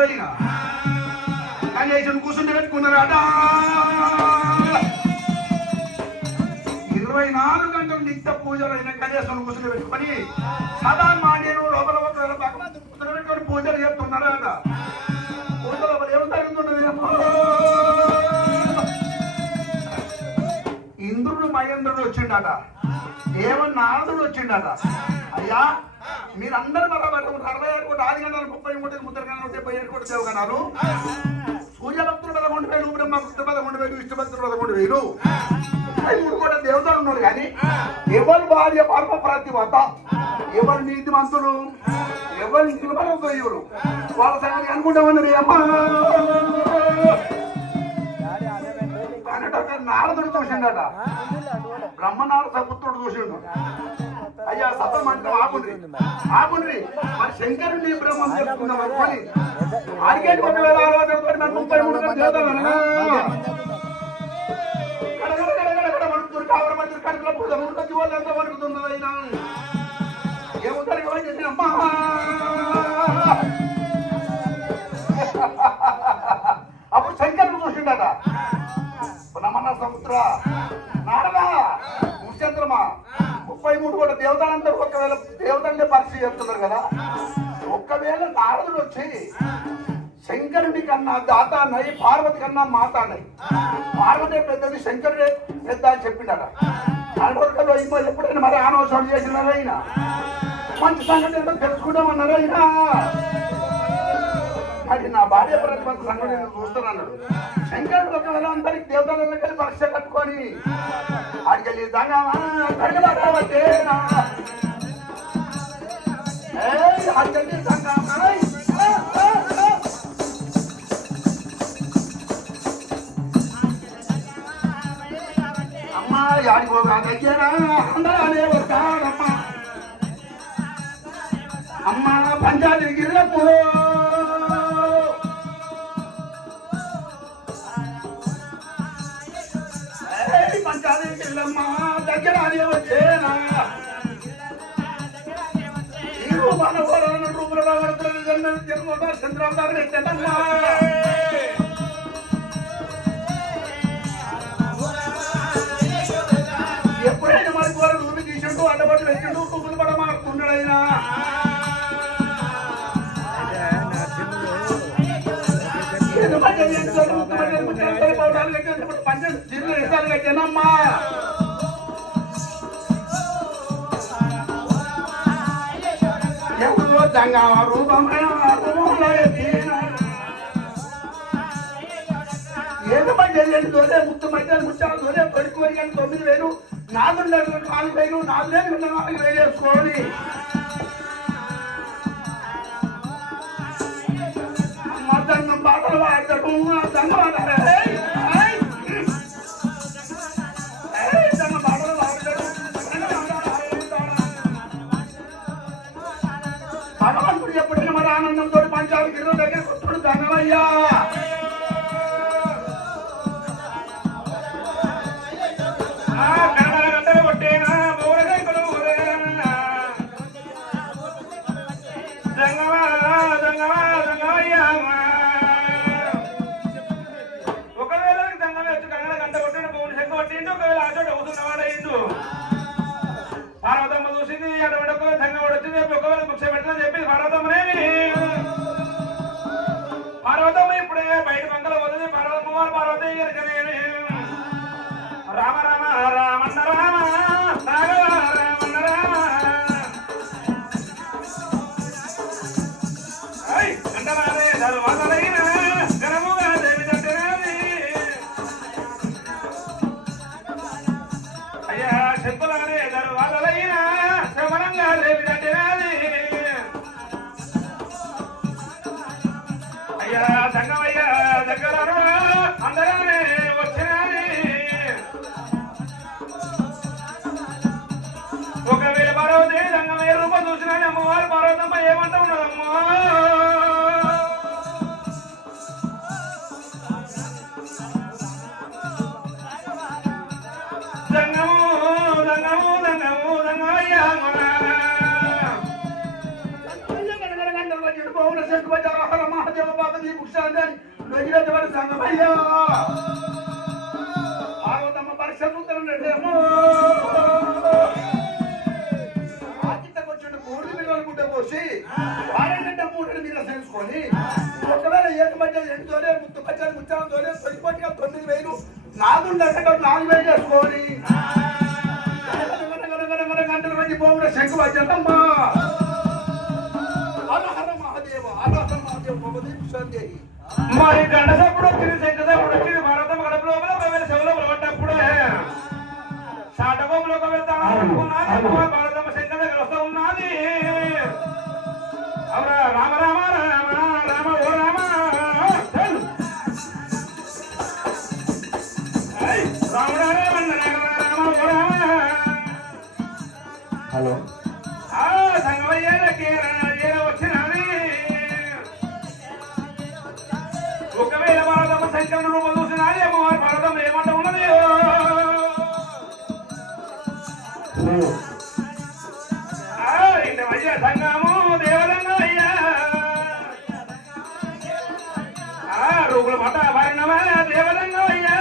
పెట్టుకున్నారైనా గణేశుని కూర్చుంటే పెట్టుకున్నారట 24 గంటలు నిత్య పూజలు అయిన గణేశుని కూర్చుంటే పెట్టుకొని సదా మాన్యను లోపల పెట్టుకొని పూజలు చేస్తున్నారట. పూజ లోపల ఏం జరుగుతున్నది? ఇంద్రుడు మహేంద్రుడు వచ్చిండట, దేవనారదుడు వచ్చిండట. అయ్యా మీరందరూ బరాబర్ 67 కోటి 6 గంటలు 30 కోటి ముద్ర గణాలు 77 కోటి దేవగణాలు, సూర్య భక్తులు 11,000, బ్రహ్మ భక్తులు 11,000, విష్ణు భక్తులు 11,000, 33 కోట్ల దేవతలు ఉన్నారు. కానీ ఎవరు భార్య పరమ ప్రతివత, ఎవరు నీతిమంతులు, ఎవరు నిర్మలయ్యులు వాళ్ళ సంగతి అనుకుంటామన్నది అమ్మా అన్నట్టు నారదుడు చూసిండట, బ్రహ్మనారద పుత్రుడు చూసిండు. అయ్యా సతం అంటే ఆగుండ్రి మరి శంకరుని బ్రహ్మం చెప్పుకుందాం అనుకోని ఆడికేటి 1,663 దేవతలు వణుకుతున్నారు. కావడం మంచి కడుపులో పూజ మురికి వాళ్ళంతా వణుకుతున్నది. అయినా ఏముంటారు చేసిన అమ్మా అప్పుడు శంకరుడు చూసిండట, బ్రహ్మణ సముద్ర నారదా ముచంద్రమా 33 కోట్ల దేవతలందరూ ఒకవేళ దేవతలనే పరిచయం చేస్తున్నారు కదా, ఒక్కవేళ నారదుడు వచ్చి శంకరుడి కన్నా దాత అన్నయ్యి, పార్వతి కన్నా మాత అన్నయ్యి, పార్వతి పెద్దది శంకరుడే పెద్ద అని చెప్పిండట. నాలుగు ఎప్పుడైనా మరి అనవసరం చేసినారా అయినా మంచి సంగతి ఏంటో తెలుసుకుంటామన్నారా అయినా మరి నా భార్య ప్రతిపక్ష సంగతి నేను చూస్తున్నాడు. శంకరుడు ఒకవేళ అందరికి దేవతలకి వెళ్ళి పరీక్ష కట్టుకొని ఆడికెళ్ళి అమ్మా ఆడిపోగా దగ్గర అందరానే వస్తాడమ్మా అమ్మా పంచాయతీ గిరిలకు పంచాయతీలమ్మా దగ్గర వచ్చేనా మన రూపులో చంద్రబాబు ఎత్తమ్మా ఎప్పుడైనా మరి కూర రూపి తీసిండు అడ్డబట్లు పెట్టిండు పువ్వులు పడ మారుతున్నాడైనా కట్టానమ్మా ఎవరు దంగా రూపమైన ఏదో మధ్య దొరే ముత్తు మధ్యాలు ముచ్చాలు దొరే పడుకోని 9,000 4,000 4,000 4,000 వేసుకోవాలి. దంగం బాటలు వాడటం దంగం బాటలు వాడటం భగవంతుడు ఎప్పుడైనా మరి ఆనందంతో పంచాలు గిర్ర దగ్గర కొట్టుడు దంగమయ్యా పార్వతమ్మ చూసింది అటువంటి దంగవాడు వచ్చింది ఒకవేళ భిక్ష పెట్టని చెప్పి పార్వతమ్మ ఇప్పుడే బయట మంగళ వదిలి పార్వతమ్మ పార్వతి రామ రామ రామన్న రామ రామన్న రామ అంటరారే ధర్మదలైన గణముగా దేవి దట్టనాది అయ్యా చెప్పులారే ధర్మదలైన శ్రవణంగా దేవి దట్టనాది అయ్యా సంగమయ్య దగ్గర అందరానే వచ్చినది ఒకవేళ పార్వతి రంగమయ్య రూపం చూసినా అమ్మవారు పార్వతమ్మ ఏమంటా ఉన్నదమ్మా మహాదేవ వెజిటేబుల్ సంగమయ్యా పార్వతమ్మ పరీక్ష చూస్తానంటేమో ఆకితకొచ్చిన మూడు పిల్లలు గుడ్డ పోసి వారంటే మూడు మీద చేసుకొని ఒకవేళ ఏడు మధ్యలో 8 ముత్తు పచ్చడి ముచ్చాలతోనే సరిపోటీగా 9,000 400 4,000 చేసుకొని గంటల మంది పోవుడ శంకు వచ్చేటమ్మా మరి గండసప్పుడు వచ్చింది శంకసప్పుడు వచ్చింది భారతం గడప లోపల ఒకవేళ చెవులో పడ్డప్పుడు షాటకోపంలోకి వెళ్తాను భారతమ్మ శంకర దగ్గర వస్తూ ఉన్నది అవురా రామ రామ రామ రామ ఓ రామ రాముడారే రామ ఓ రామ. హలో సంగమయ్యాలకి వచ్చినది ఒకవేళ భారతమ్మ శంకరుడు రూపం చూసినది ఏమో భారతమ్మ ఏమంట ఉన్నది ఇంటమయ్యా సంగము దేవరంగమయ్యా రూపుల మట వర్ణమ దేవరంగమయ్యా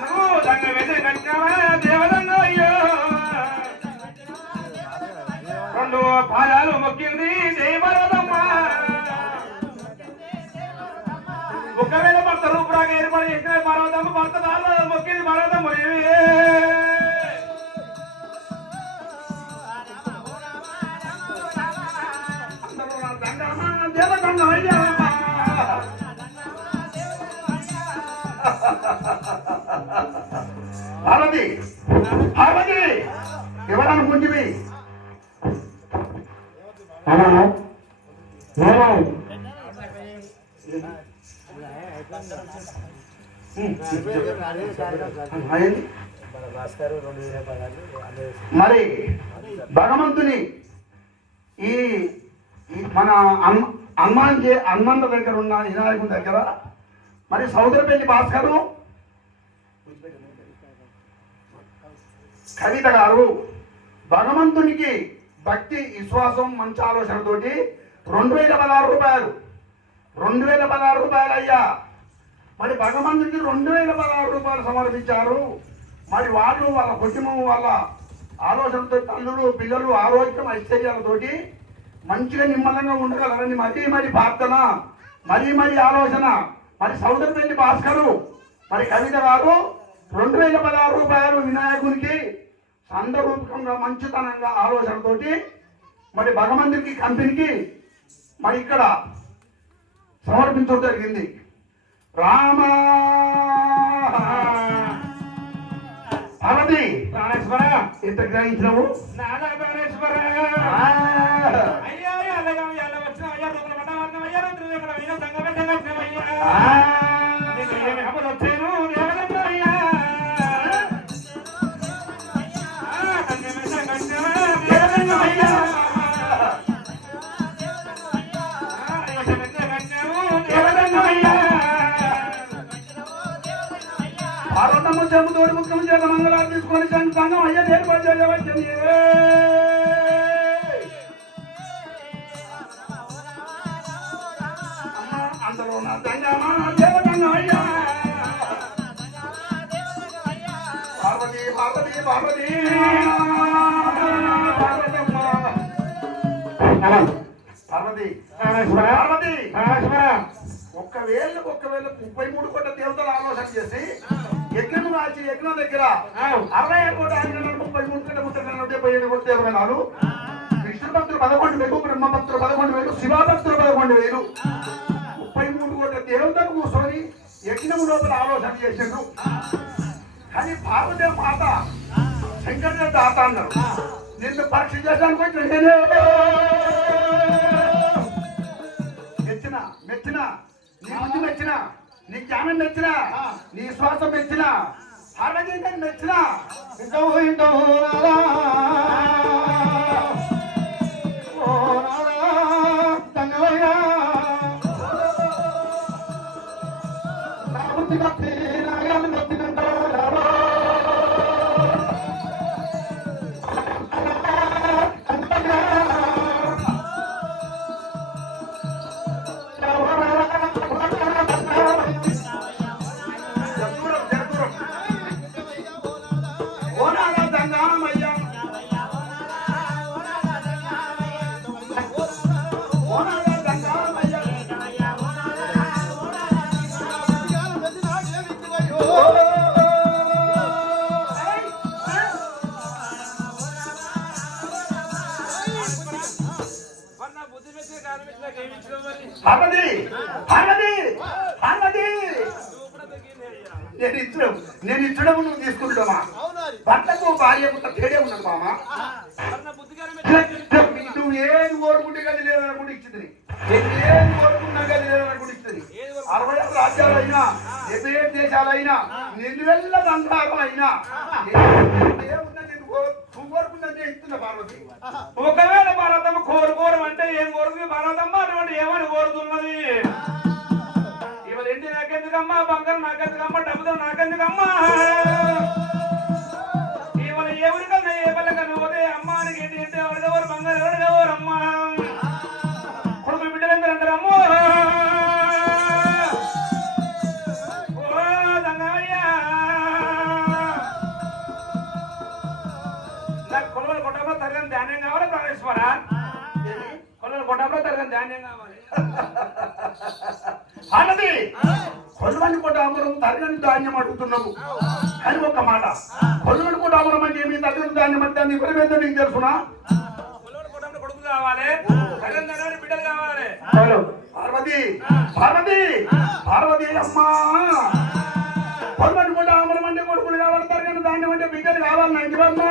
నువ్వు సంగమెది కట్టినవా దేవరంగమయ్యా రెండు పాదాలు మొక్కింది దేవరదమ్మ ఒకవేళ భర్త రూపురాగా ఏర్పాటు చేసిన పర్వతమ్మ భర్త పాదాలు మొక్కింది పర్వతమ్మ పార్వతి పార్వతి ఎవరనుకుంటివి మరి భగవంతుని ఈ మన హనుమాన్ దగ్గర ఉన్న వినాయకుని దగ్గర మరి సౌదరపల్లి భాస్కరు కవిత గారు భగవంతునికి భక్తి విశ్వాసం మంచి ఆలోచనతోటి 2,016 రూపాయలు 2,016 రూపాయలు అయ్యా మరి భగవంతునికి 2,016 రూపాయలు సమర్పించారు. మరి వాళ్ళు వాళ్ళ కుటుంబం వాళ్ళ ఆలోచనతో తల్లులు పిల్లలు ఆరోగ్యం ఐశ్వర్యాలతోటి మంచిగా నిమ్మలంగా ఉండగలరని మరి ప్రార్థన మరి ఆలోచన మరి సౌదరపల్లి భాస్కరు మరి కవిత గారు 2,016 రూపాయలు వినాయకునికి సందరూపకంగా మంచితనంగా ఆలోచనతోటి మరి భగవంతునికి కంపెనీకి మరి ఇక్కడ సమర్పించడం జరిగింది. రామ పార్వతి ప్రాణేశ్వర ఎంత గ్రహించినవు నాదా ప్రాణేశ్వర అయ్యా అలాగా ఎలా వచ్చిన అయ్యా రూపల మట వర్ణం అయ్యా రుద్రుడు ఇక్కడ అయినా సంగమే సంగమయ్యా నేను ఏమి హబలు వచ్చాను దేవదమ్మ అయ్యా సంగమే సంగమే దేవదమ్మ అయ్యా పార్వతమ్మ చెంబుతోడి ముఖ్యం చేత మంగళాలు తీసుకొని సంఘం అయ్యా ఏర్పాటు వచ్చింది. అందులో నా సంగమా దేవతంగం అయ్యా పార్వతి పార్వతి పార్వతి పార్వతమ్మ పార్వతి పార్వతి ఒకవేళ 33 కోట్ల దేవతలు ఆలోచన చేసి యజ్ఞం రాసి యజ్ఞం దగ్గర 67 కోట్ల 33 కోట్ల 77 కోట్ల దేవగణాలు విష్ణు భక్తులు 11,000 బ్రహ్మ భక్తులు 11,000 శివ భక్తులు 11,000 33 కోట్ల దేవతలు కూర్చొని యజ్ఞం లోపల ఆలోచన చేసిండ్రు. కానీ పార్వతి మాత శంకరుడు దాత అన్నారు. నిన్ను పరీక్ష చేసానికి వచ్చి మెచ్చిన నీ బుద్ధి మెచ్చిన నీ జ్ఞానం మెచ్చిన నీ శ్వాసం మెచ్చిన పార్వతీని మెచ్చిన పార్వతి పార్వతి పార్వతి నేను ఇచ్చడం నువ్వు తీసుకుంటామా భర్తకు భార్యకు తేడే ఉన్నది మామ నువ్వు ఏది కోరుకుంటే గది లేదని కూడా ఇచ్చింది ఏది కోరుకున్నా గది లేదని కూడా ఇస్తుంది 60 రాజ్యాలైనా 70 దేశాలైనా 2,000 బంగారం అయినా నువ్వు కోరుకున్నదే ఇస్తున్నా పార్వతి. ఒకవేళ భారతమ్మ కోరుకోరు అంటే ఏం కోరుకుంది భారతమ్మ అటువంటి ఏమని కోరుతున్నది? ఇవాళ ఏంటి నాకెందుకమ్మా, బంగారం నాకెందుకమ్మా, డబ్బుతో నాకెందుకమ్మా, ఇవాళ ఎవరికన్నా ఏ పల్లెకన్నా పోతే అమ్మానికి ఏంటి అంటే ఎవరికెవరు బంగారం ఎవరికెవరు అమ్మా కొడుకు బిడ్డలు ఎంత అంటారు అమ్మో దంగయ్యా నాకు కొలవలు కొట్టబో తరగని ధాన్యం కావాలి ప్రాణేశ్వరా, కొలవలు కొట్టబో తరగని ధాన్యం కావాలి. పార్వతి కొల్వని కూడా అమరం తరగని ధాన్యం అడుగుతున్నావు కానీ ఒక్క మాట కొల్వని కూడా అమరం అంటే ఏమి తరగని ధాన్యం అంటే దాన్ని ఇవ్వలేదో నీకు తెలుసునా? కొలవలు కొట్టబో కొడుకు కావాలి, తరగని ధాన్యాన్ని బిడ్డలు కావాలి. పార్వతి పార్వతి పార్వతి అమ్మా కొల్వని కూడా అమరం అంటే కొడుకులు కావాలి, తరగని ధాన్యం అంటే బిడ్డలు కావాలి. నా ఇంటి అమ్మా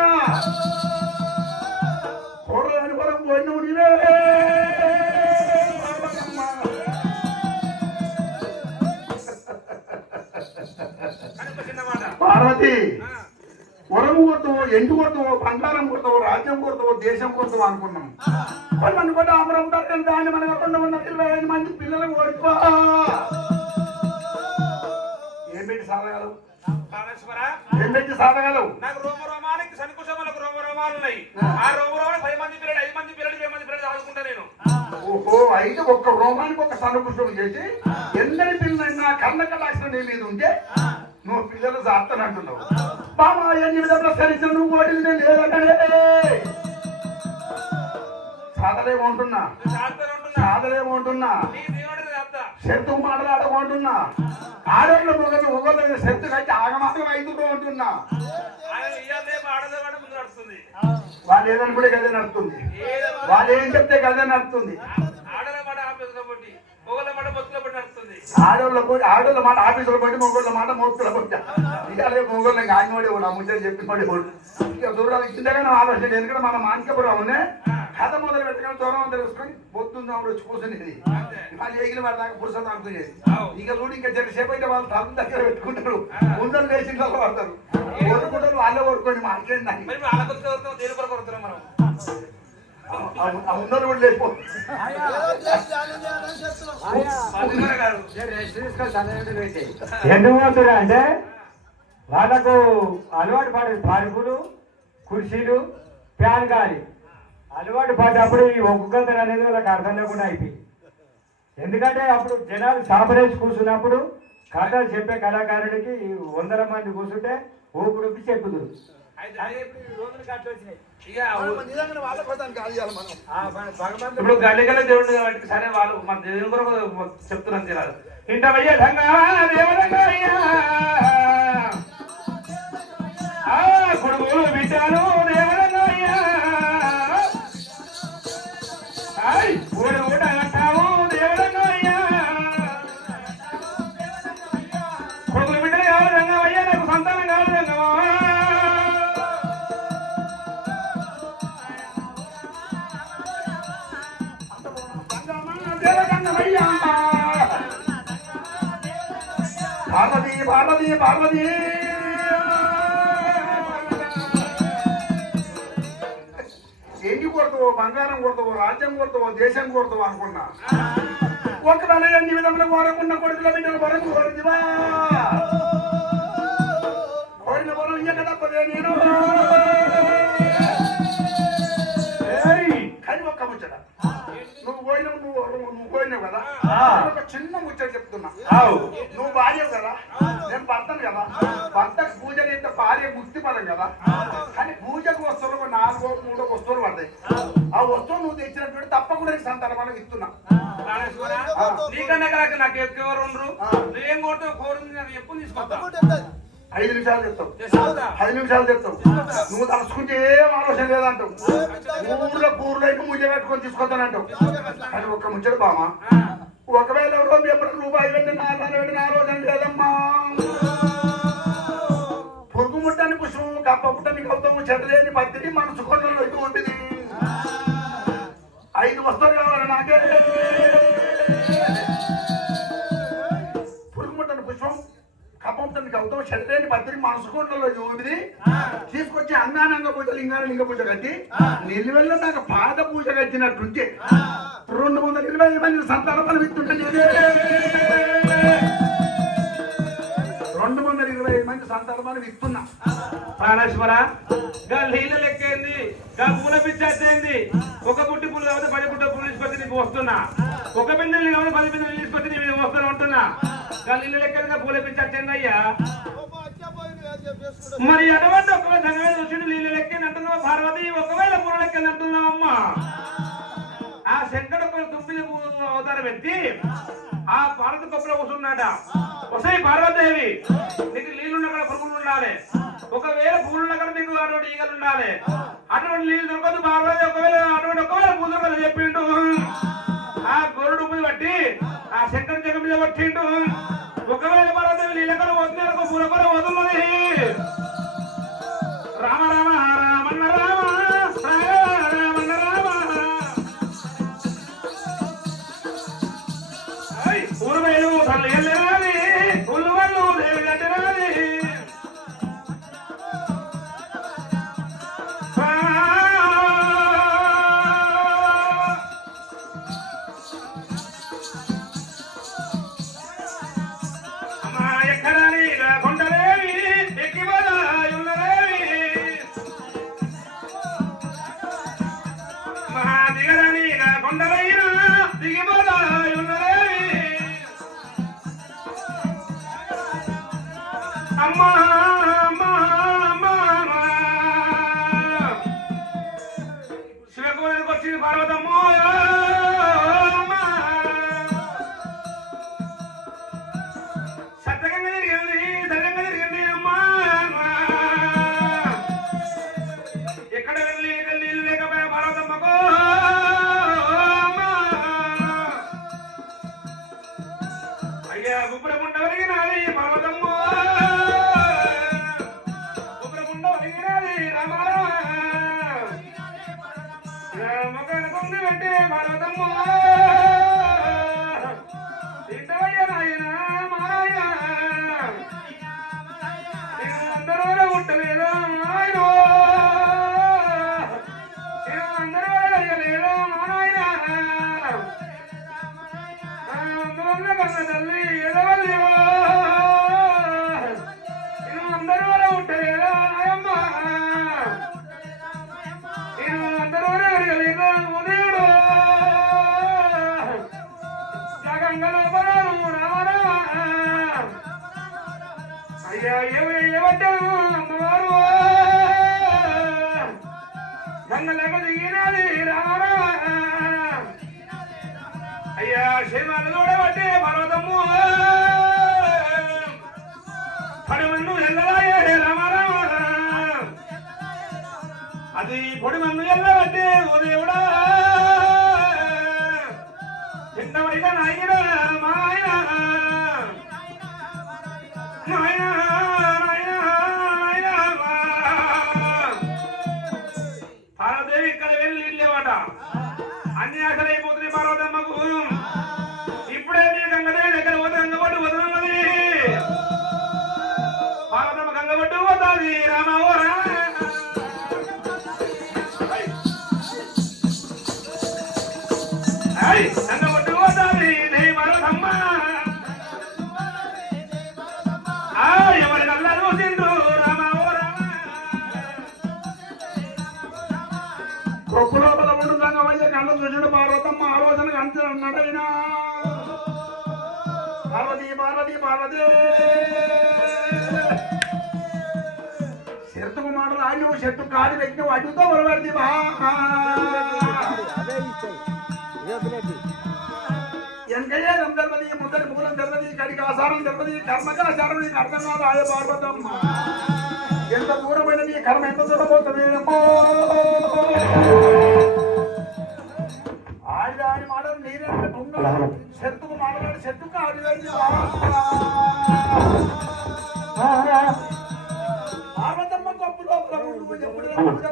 కొడని వరం పోయినవు నీవే పార్వతి. వరము కొడతావో, ఎండు కొడతావో, బంగారం కొడతావో, రాజ్యం కొడతావో, దేశం కొడతావో అనుకున్నాం. కొన్ని కూడా అమరం తరగని దాన్ని మనకు 225 మంది పిల్లలకు ఓడిపో ఏం పెట్టి సాధగలవు? ఏం పెట్టి సాధగలవు? నాకు రోమరోమానికి సనికుశములకు రోమరోమాలు ఉన్నాయి. ఆ రోమరోమానికి 10 మంది పిల్లలు, 5 మంది పిల్లలు, 10 మంది పిల్లలు చదువుకుంటా నేను. ఓహో, అయితే ఒక్క రోమానికి ఒక సనుకుశం చేసి ఎందరి పిల్లలైనా కళ్ళ కటాక్షణ నీ మీద ఉంటే నువ్వు పిల్లలు సాస్తానంటున్నావు. బామా ఎన్ని విధంగా సరిచిన నువ్వు ఓడింది లేదనే సాధలేమంటున్నా, సాధలేమంటున్నా, శత్రు మాట్లాడమంటున్నా, ఆడోళ్ళ మొగలు ఒకళ్ళ శత్రు కట్టి ఆగమాగం అవుతుంటూ ఉంటున్నా. వాళ్ళు ఏదని కూడా గదే నడుస్తుంది, వాళ్ళు ఏం చెప్తే గదే నడుస్తుంది. ఆడోళ్ళ మాట ఆఫీసులో పట్టి మొగోళ్ళ మాట మోస్తుల పట్ట ఇవాళ మొగోళ్ళ ఆగినోడే కూడా ముచ్చట చెప్పినోడే కూడా ఇక దూరాలు ఇచ్చిందే కానీ ఆలోచన. ఎందుకంటే మన మాన్కపురంనే కథ మొదలు పెట్టుకొని దూరం తెలుసుకొని పొద్దున్న వచ్చి కూర్చునేది వాళ్ళు ఏగిన వాడి దాకా పురుషం తాగుతుంది. ఇక చూడు ఇంకా సేపు అయితే వాళ్ళు తల దగ్గర పెట్టుకుంటారు, ముందరు లేచి పడతారు, కోరుకుంటారు, వాళ్ళే కోరుకోండి మాకేండి ఉన్నది కూడా లేకపోతే ఎందుకు పోతున్నా అంటే వాళ్ళకు అలవాటు పడే పరుపులు, కుర్చీలు, ఫ్యాన్ గాలి అలవాటు పడ్డప్పుడు ఈ ఒక్కొక్కరు అనేది వాళ్ళకి అర్థం లేకుండా అయిపోయింది. ఎందుకంటే అప్పుడు జనాలు చాపలేసి కూర్చున్నప్పుడు కథలు చెప్పే కళాకారుడికి 100 మంది కూర్చుంటే ఊపిడి చెప్పుదురు. ఇప్పుడు గల్లి గల్ల దేవుడు కాబట్టి సరే వాళ్ళు మన దేవుని కొరకు చెప్తున్నాను తినాలి. ఇంటవయ్యా దేవరంగయ్యా కొడుకులు బిడ్డాను దేవరంగయ్యా ఊరు ఊట అంటావు దేవరంగయ్యా కొడుకులు బిడ్డలు కావాలి రంగవయ్యా, నాకు సంతానం కావాలి రంగవా. పార్వతి పార్వతి పార్వతి ఎండి కొడతావో, బంగారం కొడతావో, రాజ్యం కొడతావో, దేశం కొడతావో అనుకున్నా. ఒకవేళ ఎన్ని విధంగా వరకున్న కొడుకుల బిడ్డలు వరకు కోరిదివా కోరిన వరం ఇయ్యక తప్పదే నేను. కానీ ఒక్క ముచ్చట నువ్వు పోయినావు, నువ్వు పోయినావు కదా, ఒక చిన్న ముచ్చట చెప్తున్నా. నువ్వు భార్య కదా, నేను భర్తను కదా, భర్తకు పూజ చేస్తే భార్య ముక్తి పదం కదా. కానీ పూజకు వస్తువులు 4-3 వస్తువులు పడతాయి. ఆ వస్తువు నువ్వు తెచ్చినటువంటి తప్పకుండా నీకు సంతానం మనం ఇస్తున్నా. నీకన్నా నాకు ఎవరు ఉండరు, నువ్వేం కోరుతావు కోరింది నాకు ఎప్పుడు తీసుకొస్తా. 5 నిమిషాలు చెప్తావు, 10 నిమిషాలు చెప్తావు, నువ్వు తలుచుకుంటే ఏం ఆలోచన లేదంటావు. ఊర్లో అయితే ముద్ద పెట్టుకొని తీసుకొస్తానంటావు. కానీ ఒక్క ముచ్చట బామా, ఒకవేళ రోజు ఎప్పుడు రూపాయి పెట్టి నాలుగు పెట్టి నా రోజు లేదమ్మా. పురుగు ముట్టని పుష్పము కప్ప ముట్టని కౌతము చెడలేని పత్తిని మనసు కొండలో ఇది ఉంటుంది. 5 వస్తువులు కావాలి నాకే. పురుగు ముట్టని పుష్పం కప్ప ముట్టని కౌతం చెడలేని పత్తిని మనసు కొండలో ఇది ఉంటుంది. తీసుకొచ్చి అంగానంగ పూజ లింగ పూజ కట్టి నిలువెల్ల నాకు పాద పూజ కట్టినట్టుంటే 220 మంది సంతాన బలం ఇస్తుంటే 225 మంది సంతాన బలం ఇస్తున్నా. ప్రాణేశ్వర గా నీళ్ళ లెక్కేంది, గా పూల పిచ్చేంది. ఒక బుట్టి పూలు కాబట్టి 10 బుట్ట పూలు తీసుకొచ్చి నీకు వస్తున్నా. ఒక బిందెలు కాబట్టి 10 బిందెలు తీసుకొచ్చి నీకు వస్తాను ఉంటున్నా. గా నీళ్ళ లెక్కేందుగా పూల పిచ్చేంది అయ్యా. మరి అటువంటి ఒకవేళ ధనవేళ చూసి నీళ్ళు లెక్కని అంటున్నావు పార్వతి, ఒకవేళ పూల లెక్కని అంటున్నావు అమ్మా. ఆ శంకర తుమ్మిది అవతారం ఎత్తి ఆ పార్వతి కప్పులో కూర్చున్నాడ. వసై పార్వతీదేవి, నీకు నీళ్లున్న కూడా పురుగులు ఉండాలి. ఒకవేళ పూలున్న కూడా నీకు అటువంటి ఈగలు ఉండాలి. అటువంటి నీళ్ళు దొరకదు పార్వతి. ఒకవేళ పూలు దొరకదు చెప్పిండు. ఆ గోరుడు ఉమ్మిది బట్టి ఆ శంకర జగ మీద పట్టిండు. ఒకవేళ పార్వతీదేవి నీళ్ళ కూడా వదిలేరకు పూల కూడా వదులున్నది. రామ రామ రామన్న రామ రామన్న రామ. ఊరువేలు తల్లి వెళ్ళినది, ఉల్లువల్లు దేవి కట్టినది. అమ్మా ఎక్కడని కొండలేవి ఎక్కిబోదాయున్నదేవి. మహా దిగరని కొండలైన దిగిబోదాయున్నదేవి. అమ్మా శివకుమారికి వచ్చింది పార్వతమ్మ. సత్యంగా తిరిగింది, సత్యంగా తిరిగింది అమ్మా. ఎక్కడ వెళ్ళి నీళ్ళు లేకపోయా పార్వతమ్మకు. అయ్యా గుబ్బరముండ వరిగినాది పార్వతమ్మ. గుబ్బరముండ వరిగినాది రామారామ. మొక్కను కొంది పెట్టి పార్వతమ్మ. ఇంటవయ్య నాయన మాయ, అందరూ ఉట్టలేదు ఆయన, అందరూ అడగలేదు నాయన. అందువల్ల కన్న తల్లి ఎదవల్లి, అందరూ ఉట్టలేదు నాయమ్మ. అందరూ అడగలేదు ఉదయుడు. జగంగలో బలాలు రామరామ. అయ్యా ఏమంటారు అమ్మవారు. గంగలకు దిగినది రామరామ. అయ్యా శ్రీమాను చూడబట్టే పర్వతము. పడిమన్ను ఎల్లరాయే రామరామ. అది పొడిమన్ను ఎల్లబట్టే ఓ దేవుడా. చిన్నవైన నాయన మాయన నాయన నాయన నాయన. పార్వదేవి ఇక్కడ వెళ్ళి లేవాట. అన్ని ఆశలైపోతుంది పార్వతమ్మకు. ఇప్పుడే నీ గంగదేవి దగ్గర పోతే గంగబట్టు వదలన్నది. పార్వతమ్మ గంగబట్టు పోతాది రామ ఓ రామ. గంగబట్టు పోతాది దేవి పార్వతమ్మ. ఎవరి కల్లా చూసిండ్రు రామ ఓ రామ. కొప్పు లోపల ఉండు రంగమయ్య కళ్ళ చూసిన పార్వతమ్మ ఆలోచనకు అంతే అన్నాడైనా. పార్వతి పార్వతి పార్వతి చెట్టుకు మాటలు ఆడి చెట్టు కాడి పెట్టిన అడుగుతో మొదలెడితే వెనకయ్యే తెలియదు, ముందరి మూలం తెలియదు, కడికి ఆసారం తెలియదు, కర్మకి ఆచారం నీకు అర్థం కాదు. ఆయే పార్వతమ్మ ఎంత దూరమైన నీ కర్మ ఎంత చూడబోతుంది. ఆడి ఆడి మాటలు నీరే చెట్టుకు పార్వతమ్మ కొప్పు లోపల నువ్వు ఎప్పుడు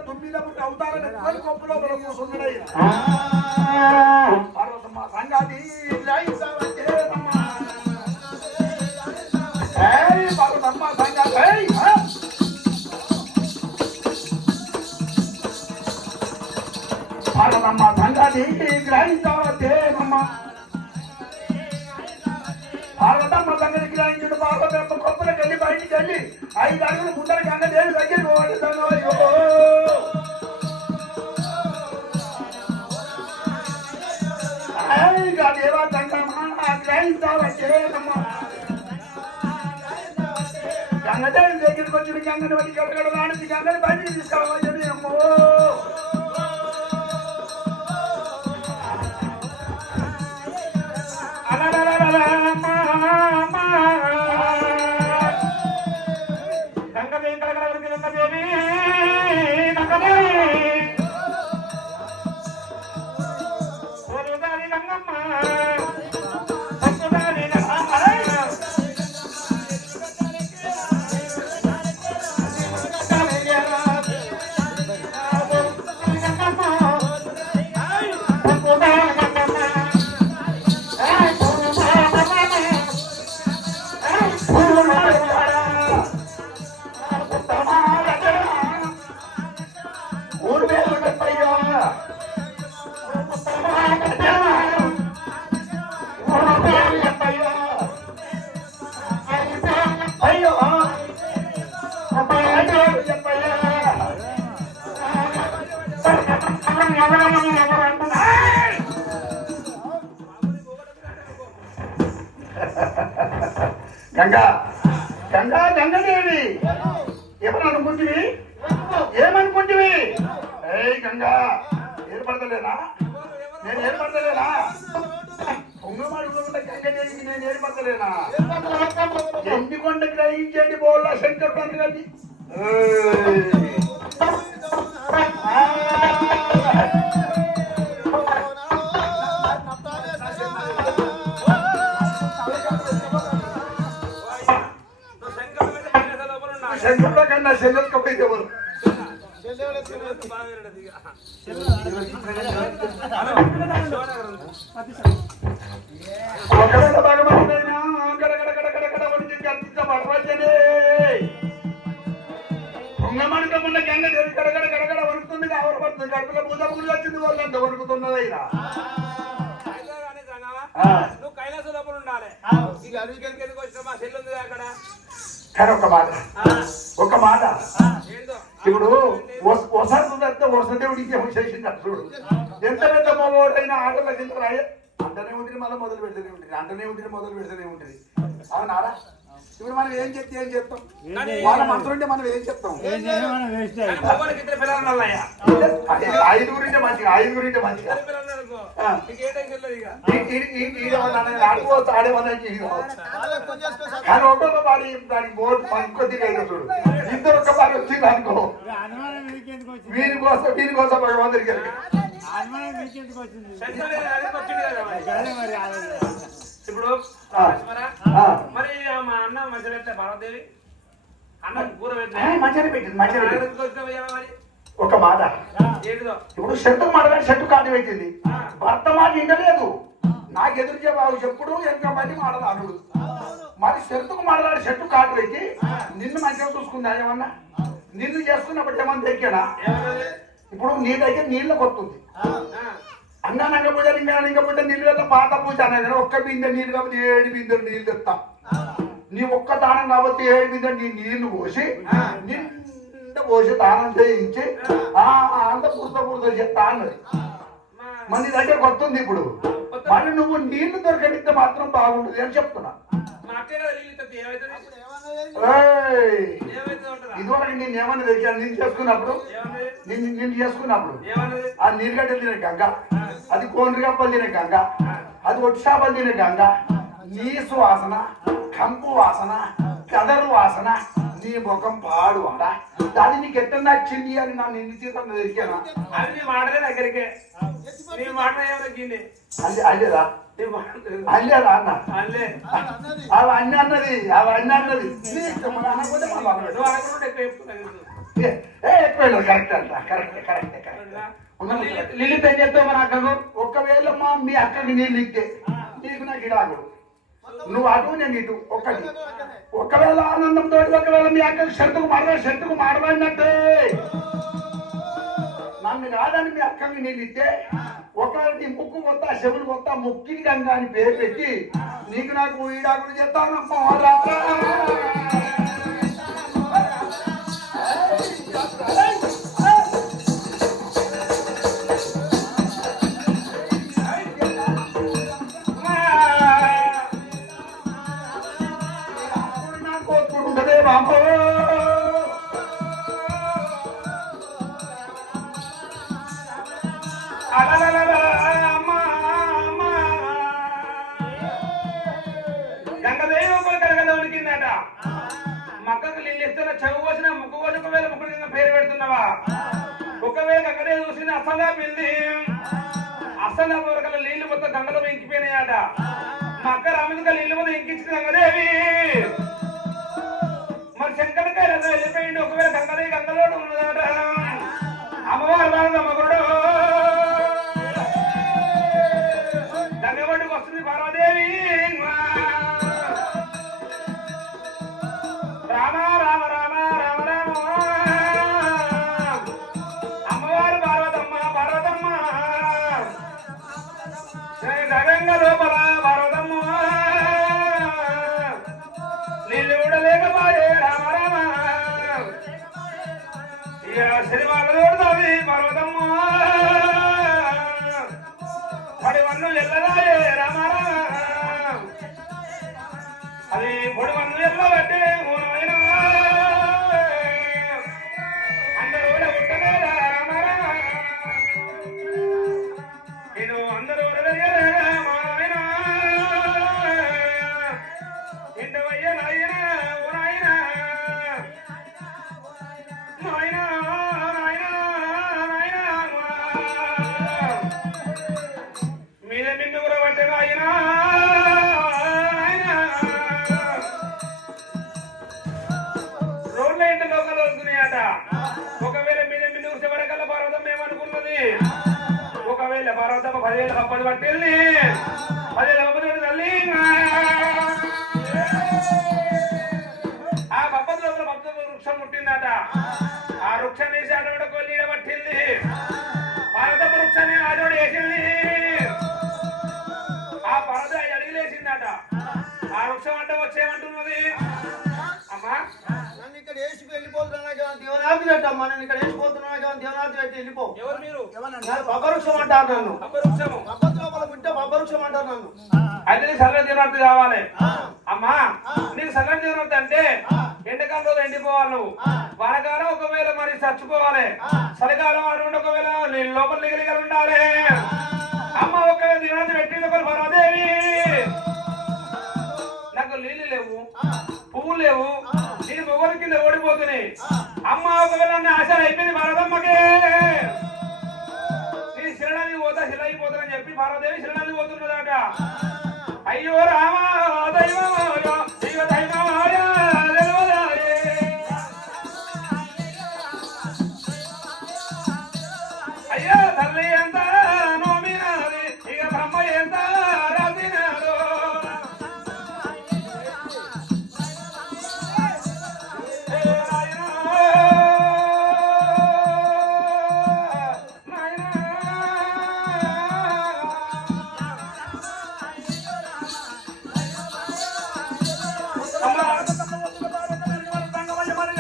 తొమ్మిదప్పుడు అవుతారని ఎప్పుడు కొప్పు లోపల కూర్చున్నాయి పార్వతమ్మ సంగాతి పార్వతమ్మ సంగాతి పార్వతమ్మ సంగాతి గ్రహించవచ్చేనమ్మ పార్వతమ్మ సంగతి గ్రహించుడు పార్వతమ్మ కొప్పులకు వెళ్ళి బయటికి వెళ్ళి 5 అడుగులు ముందర గంగదేవి దగ్గరికి పోవడతాను దేవా సంగమ్మ గ్రహించవచ్చేనమ్మ గంగదేవి దగ్గరికి వచ్చిన గంగని వచ్చి గడగడ నాడిచి గంగని బయటికి తీసుకోవాలి అమ్మో గంగా గంగా గంగదేవి ఏమనుకుంటువి ఏమనుకుంటువి ఏయ్ గంగా ఏర్పడతలేనా నేను ఏర్పడతలేనా పొంగమాడుకుంటే గంగదేవికి నేను ఏర్పడతలేనా ఎండికొండ గ్రహించేది బోళ్ళ శంకర్ పండుగని శంకర్ల కన్నా శల్యకు పోయితే ఎవరు ఒకవేళ భగవంతుడైనా గడగడ వణికి కల్పించబడవచ్చనే పొంగమణికమున్న గంగ గడగడ వణుకుతుంది కావడబడుతుంది కడుపులో పూజ పూజ వచ్చింది వాళ్ళు అంత వణుకుతున్నది అయినా నువ్వు కైలాస లోపల ఉండాలి ఇక అడవికి ఎందుకు వచ్చిన మా సెల్ ఉంది అక్కడ కానీ ఒక మాట ఇప్పుడు వసదేవుడికి చేసింది చూడు ఎంత పెద్ద మగవాడైనా ఆటలో కింద అంటనే ఉంటుంది మళ్ళీ మొదలు పెడుతూనే ఉంటుంది అంటనే ఉంటుంది మొదలు పెడుతూనే ఉంటుంది అవునారా ఇప్పుడు మనం ఏం చెప్తే ఏం చెప్తాం వాళ్ళ మనసు ఉంటే మనం ఏం చెప్తాం ఐదుగురింటే మంచిగా ఆడేవాళ్ళకి కానీ ఒక్కొక్క పాడి దానికి బోర్డు కొద్దిగా అయితే చూడు ఇద్దరు ఒక్క పాడి వచ్చింది అనుకో వీని కోసం భగవంతుడికి ఇప్పుడు మరి మా అన్న మంచిగా పెట్టే భారతదేవి అన్న కూర పెట్టింది ఒక మాట ఇప్పుడు షెట్టు మాట్లాడి షెట్టు కాటి పెట్టింది భర్త మాట వినలేదు నాకు ఎదురు జవాబు చెప్పుడు ఎంత మంది మాట్లాడు మరి షెట్టుకు మాట్లాడి షెట్టు కాటు పెట్టి నిన్ను మంచిగా చూసుకుందా ఏమన్నా నిన్ను చేసుకున్నప్పుడు ఏమన్నా తెక్కాడా ఇప్పుడు నీ దగ్గర నీళ్ళ కొడుతుంది అన్నానంగ పూజ లింగ పూజ నీళ్ళు పాత పూజ అనేది ఒక్క బిందె నీళ్ళు కాబట్టి 7 బిందెలు నీళ్ళు తెస్తాం నీ ఒక్క దానం కాబట్టి 7 బిందె నీ నీళ్లు పోసి నిండా పోసి దానం చేయించి అంత పూర్త చెప్తా అన్నది మన దగ్గరకు వస్తుంది ఇప్పుడు మళ్ళీ నువ్వు నీళ్లు దొరకనిస్తే మాత్రం బాగుంటుంది అని చెప్తున్నా ఇదివరకు నేను ఏమన్నా తెలిసాను నేను చేసుకున్నప్పుడు ఆ నీరుగడ్డలు తినే గంగ అది కోండ్రిగప్పలు తినే గంగ అది ఒట్టిషాపలు తినే గంగ నీసు వాసన కంపు వాసన కదరు వాసన నీ ముఖం పాడు అడా దాన్ని నీకు ఎట్ట నచ్చింది అని నన్ను ఎన్ని తీర్థం దొరికానా అది నీ మాటలే దగ్గరికి నీ మాట ఏమొచ్చింది అల్లేదా నీ మాట అల్లేదా అన్న అల్లే అవన్నీ అన్నది నీ ఇష్టం, మరి అనకపోతే మళ్ళీ అనబెట్టు. నువ్వు అనుకుంటే ఎక్కువ చెప్తున్నావు. ఎక్కువ కరెక్ట్ అంట కరెక్ట్ లిల్లి ఏం చెప్తావు మరి అక్కకు? ఒకవేళ మా మీ అక్కకి నీళ్ళు ఇస్తే నీకు నాకు ఇడాకుడు, నువ్వు అటు నేను ఇటు ఒక్కటి. ఒకవేళ ఆనందంతో ఒకవేళ మీ అక్కకి షర్టుకు మాడబడినట్టే నన్ను కాదని మీ అక్కకి నీళ్ళు ఇస్తే ఒకవేళ నీ ముక్కు కొత్త చెవులు కొత్త ముక్కిని గంగా అని పేరు పెట్టి నీకు నాకు ఈడాకుడు చెప్తానమ్మా. మక్కకు నీళ్ళు ఇస్తున్న చెవు కోసిన ముక్కు కోసి ఒకవేళ ముక్కుడు కింద పేరు పెడుతున్నావా? ఒకవేళ అక్కడే చూసింది అసలు పిల్లి అసలు వరకల నీళ్లు మొత్తం గంగలో ఇంకిపోయినాయట. మక్క రామిదిగా నీళ్లు మొత్తం ఇంకించింది గంగదేవి. మరి శంకరకాయ వెళ్ళిపోయింది. ఒకవేళ గంగలోడు ఉన్నదట. అమ్మవారు బాగా మగుడు గంగవాడికి వస్తుంది పార్వదేవి. రామ రామ రామ రామ రామ అమ్మవారు పార్వతమ్మ గంగ లోపల పార్వతమ్మ నీళ్ళు ఊడలేకపోయే రామ రామ ఇక సినిమాలు చూడుతుంది పార్వతమ్మ పడి వన్నులు ఎల్లదాయే రామ రామ అది పొడి వన్నులు ఎల్లబట్టే పర్వతమ్మ 10,000 కప్పలు పట్టిల్ని 10,000 కప్పలు తల్లి. ఆ కప్పల లోపల వృక్షం ముట్టిందట. ఆ వృక్షం వేసి ఆడోడ కొల్లీడ పట్టింది. పర్వతమ్మ వృక్షాన్ని ఆడోడు వేసింది. ఆ పర్వత అడిగిలేసిందట. ఆ వృక్షం అంటే వచ్చేమంటున్నది అమ్మా ఇక్కడ వేసి వెళ్ళిపోతున్నా దేవరాజు పెట్టమ్మా. నేను ఇక్కడ వేసిపోతున్నా దేవరాజు పెట్టి వెళ్ళిపో. ఎవరు మీరు? బొబ్బవృక్షం అంటారు నన్ను. అపవృక్షము లోపల బిడ్డ బొబ్బవృక్షం అంటారు నన్ను. అయితే నీకు సగం జీవనార్థి కావాలి అమ్మా. నీకు సగం జీవనార్థి అంటే ఎండకాలం రోజు ఎండిపోవాలి నువ్వు. వానకాలం ఒకవేళ మరి చచ్చిపోవాలి. చలికాలం అటువంటి ఒకవేళ నీ లోపల లిగలిగలు ఉండాలి. అమ్మ ఒకవేళ జీవనార్థి పెట్టింది ఒకరు పర్వదేవి. నాకు నీళ్ళు లేవు, పువ్వులు లేవు, నేను మొగలు కింద ఓడిపోతున్నాయి. అమ్మ ఒకవేళ ఆశ అయిపోయింది భారతమ్మకి. నేను శిరణానికి పోతా శిలైపోతానని చెప్పి భారతదేవి శిరణానికి పోతున్నదట. అయ్యో రామ దైవమాయ ఇక దైవమాయ అయ్యో తల్లి ఎంత నోమినాది ఇక బ్రహ్మ ఎంత రాసినాడు.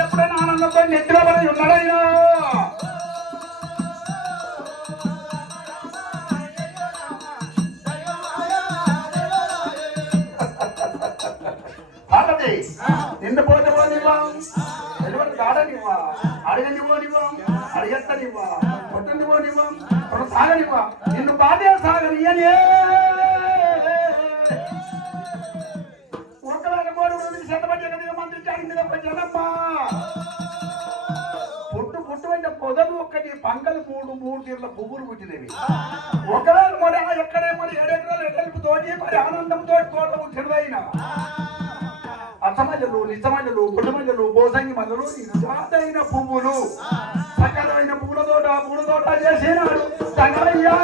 ఎప్పుడైనా ఆనందంతో నిద్రపడి ఉన్నాడైనా నిన్ను పోతే పోనివ్వం, ఎటువంటి కాడనివ్వా, అడగని పోనివ్వం, అడిగెత్తనివ్వా, పొట్టుని పోనివ్వం, పొట్టు సాగనివ్వా, నిన్ను బాధే సాగనియని ఒకవేళ శతపతి జగదిగా మంత్రి చాడి మీద జనమ్మా పుట్టు అంటే పొదలు ఒక్కటి పంకలు మూడు తీర్ల పువ్వులు పుట్టినవి ఒకవేళ మరి ఎక్కడే మరి 7 ఎకరాలు ఎడల్పుతోటి మరి ఆనందంతో తోట పుట్టినదైన అసమజలు నిజమజలు పుట్టమజలు బోసంగి మజలు నిజాదైన పువ్వులు సకలమైన పూల తోట చేసినాడు సంగరయ్యా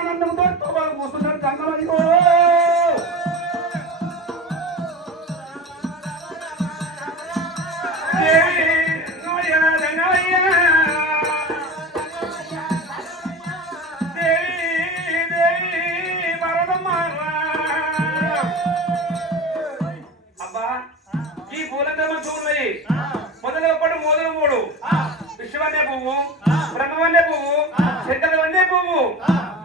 ఆనందంతో కూర్చున్నాడు గంగమయ్యో అబ్బా ఈ పూలంతా మంచిగా ఉన్నాయి మొదలు ఒకటి మొదలు 3 విశ్వవన్య పువ్వు బ్రహ్మవన్య పువ్వు శంకరవన్య పువ్వు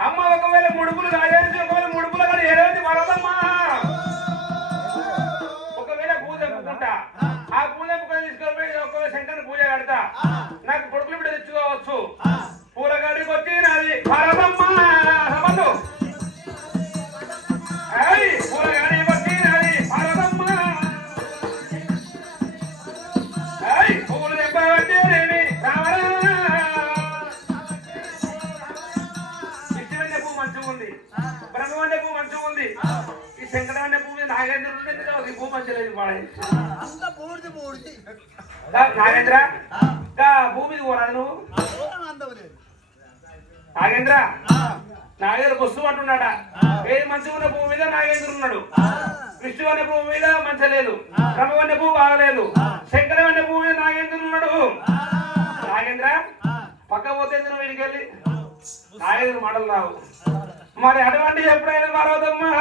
అమ్మ ఒకవేళ ముడుపులు రాజేసి ఒకవేళ ముడుపులు కానీ ఏదైతే పడదమ్మా ఒకవేళ పూజ అనుకుంటా ఆ పూజ తీసుకొని ఒకవేళ శంకర్ పూజ కడతా నాకు కొడుకులు బిడ్డ తెచ్చుకోవచ్చు పూలగాడికి వచ్చి నాది పడదమ్మా సమలు పూలగాడి వచ్చి నాది పడదమ్మా పూలు దెబ్బ వచ్చి బ్రహ్మవన్య పువ్వు మంచిగా ఉంది ఈ శంకరవన్య పువ్వు మీద నాగేంద్ర ఈ పువ్వు మంచిగా లేదు నాగేంద్ర భూమి మీద పోరాదు నువ్వు నాగేంద్ర నాగేంద్ర వస్తువు అంటున్నాడా ఏది మంచిగా ఉన్న పువ్వు మీద నాగేంద్ర ఉన్నాడు విష్ణువన్య పువ్వు మీద మంచిగా లేదు బ్రహ్మవన్య పువ్వు బాగలేదు శంకరవన్య పువ్వు మీద నాగేంద్ర ఉన్నాడు నాగేంద్ర పక్క పోతే నువ్వు వీడికి వెళ్ళి నాగేంద్ర మాటలు రావు మరి అటువంటి ఎప్పుడైనా పర్వతమ్మా